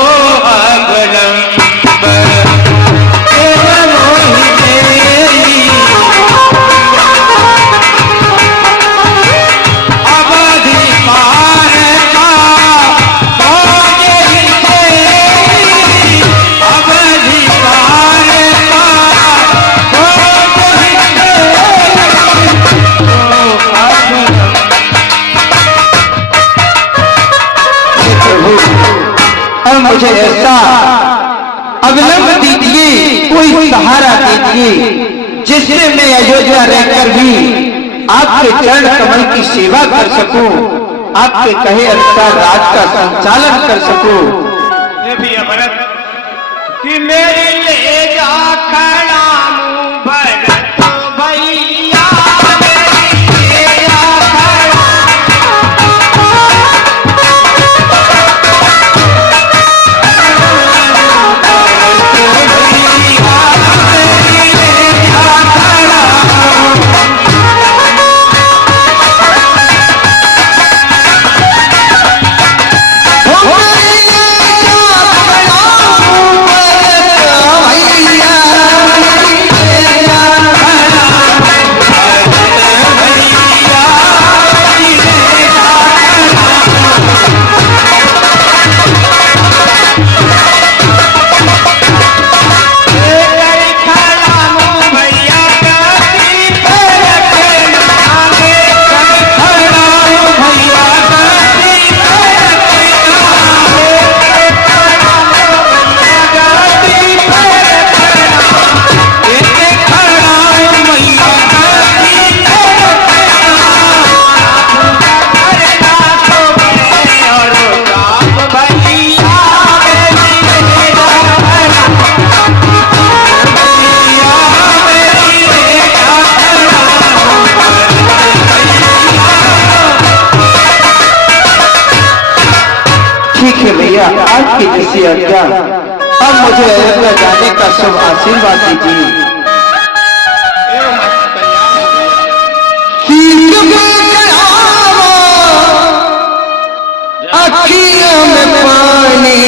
अवलंब देव मोहि देई। अवधि पार का खोज हितेई, अवधि पार का खोज हितेई। सो अवलंब मुझे ऐसा अवलंब दीजिए, कोई सहारा दीजिए जिससे मैं अयोध्या रहकर भी आपके चरण कमल की सेवा कर सकूं, आपके कहे अनुसार राज का संचालन कर सकूं। ये भी है भरत कि मेरी ले जा खड़ा मुंह भरत भैया, मेरी ले जा भैया आज की किसी आज्ञा, अब मुझे अयोध्या जाने का शुभ आशीर्वाद दीजिए। अखियों में पानी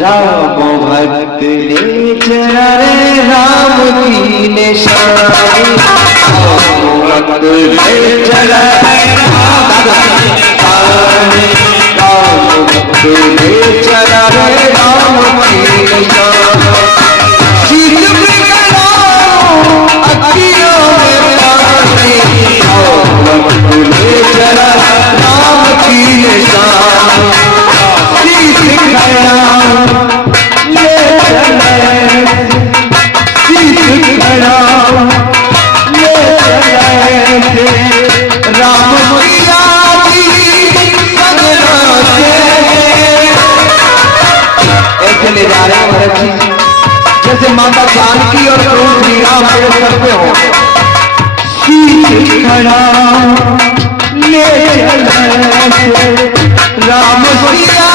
राम भक्त ने चरा रे राम की निशानी, भक्त ने चरा चला रे राम की निशानी, अखियों में पानी चला राम की निशानी, जैसे माता जानकी और प्रभु श्री राम करते हो, शीश खड़ा ले राम सिया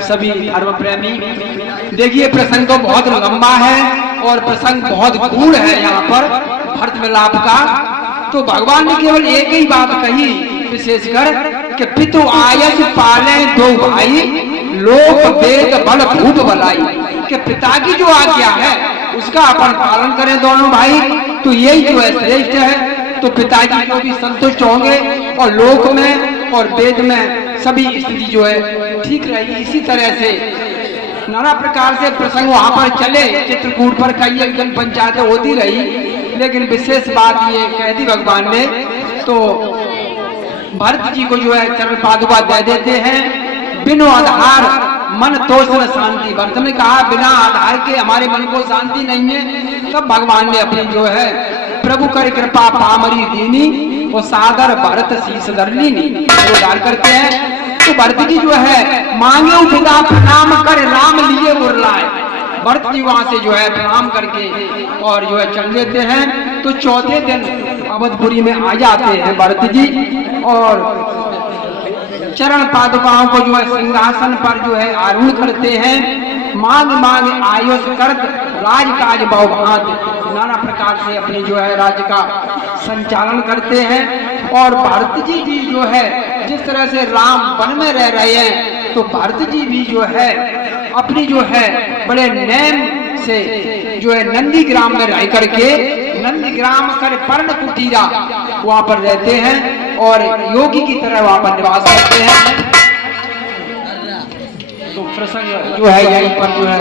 सभी धर्म प्रेमी। देखिए प्रसंग तो बहुत लंबा है और प्रसंग बहुत गूढ़ है यहाँ पर भरत मिलाप का। तो भगवान ने केवल एक ही बात कही विशेषकर कि पितु आयस पाले दो भाई, लोक वेद बल भूप बलाई। कि पिता की जो आज्ञा है उसका अपन पालन करें दोनों भाई, तो यही जो है श्रेष्ठ है। तो पिताजी को भी संतुष्ट होंगे और लोक में और वेद में सभी स्थिति जो है ठीक रहेगी। इसी तरह से नाना प्रकार से प्रसंग वहां पर चले, चित्रकूट पर कई एक दिन पंचायतें होती रही, लेकिन विशेष बात ये कह दी भगवान ने। तो भरत जी को जो है चरण पादुका दे देते हैं। बिनु आधार मन तोष न शांति। भरत ने कहा बिना आधार के हमारे मन को शांति नहीं है। तब भगवान ने अपनी जो है प्रभु कर कृपा पामरी दीनी, वो सादर भरत शीस धर लीनी उद्धार करते हैं। तो भरत जी जो है मांगे पिता प्रणाम कर राम लिए बुरलाए। भरत जी वहां से जो है प्रणाम करके और जो है चल देते हैं। तो चौथे दिन अवधपुरी में आ जाते हैं भरत जी और चरण पादुकाओं को जो है सिंहासन पर जो है आरूढ़ करते हैं। मांग मांग आयुष करत राजकाज बहुभांत, नाना प्रकार से अपने जो है राज्य का संचालन करते हैं। और भरत जी भी जो है जिस तरह से राम वन में रह रहे हैं, तो भरत जी भी जो है अपनी जो है बड़े नेम से जो है नंदीग्राम में रह करके नंदीग्राम कर पर्ण कुटीरा वहां पर रहते हैं और योगी की तरह वहां पर निवास करते हैं। तो प्रसंग जो है यहीं पर जो है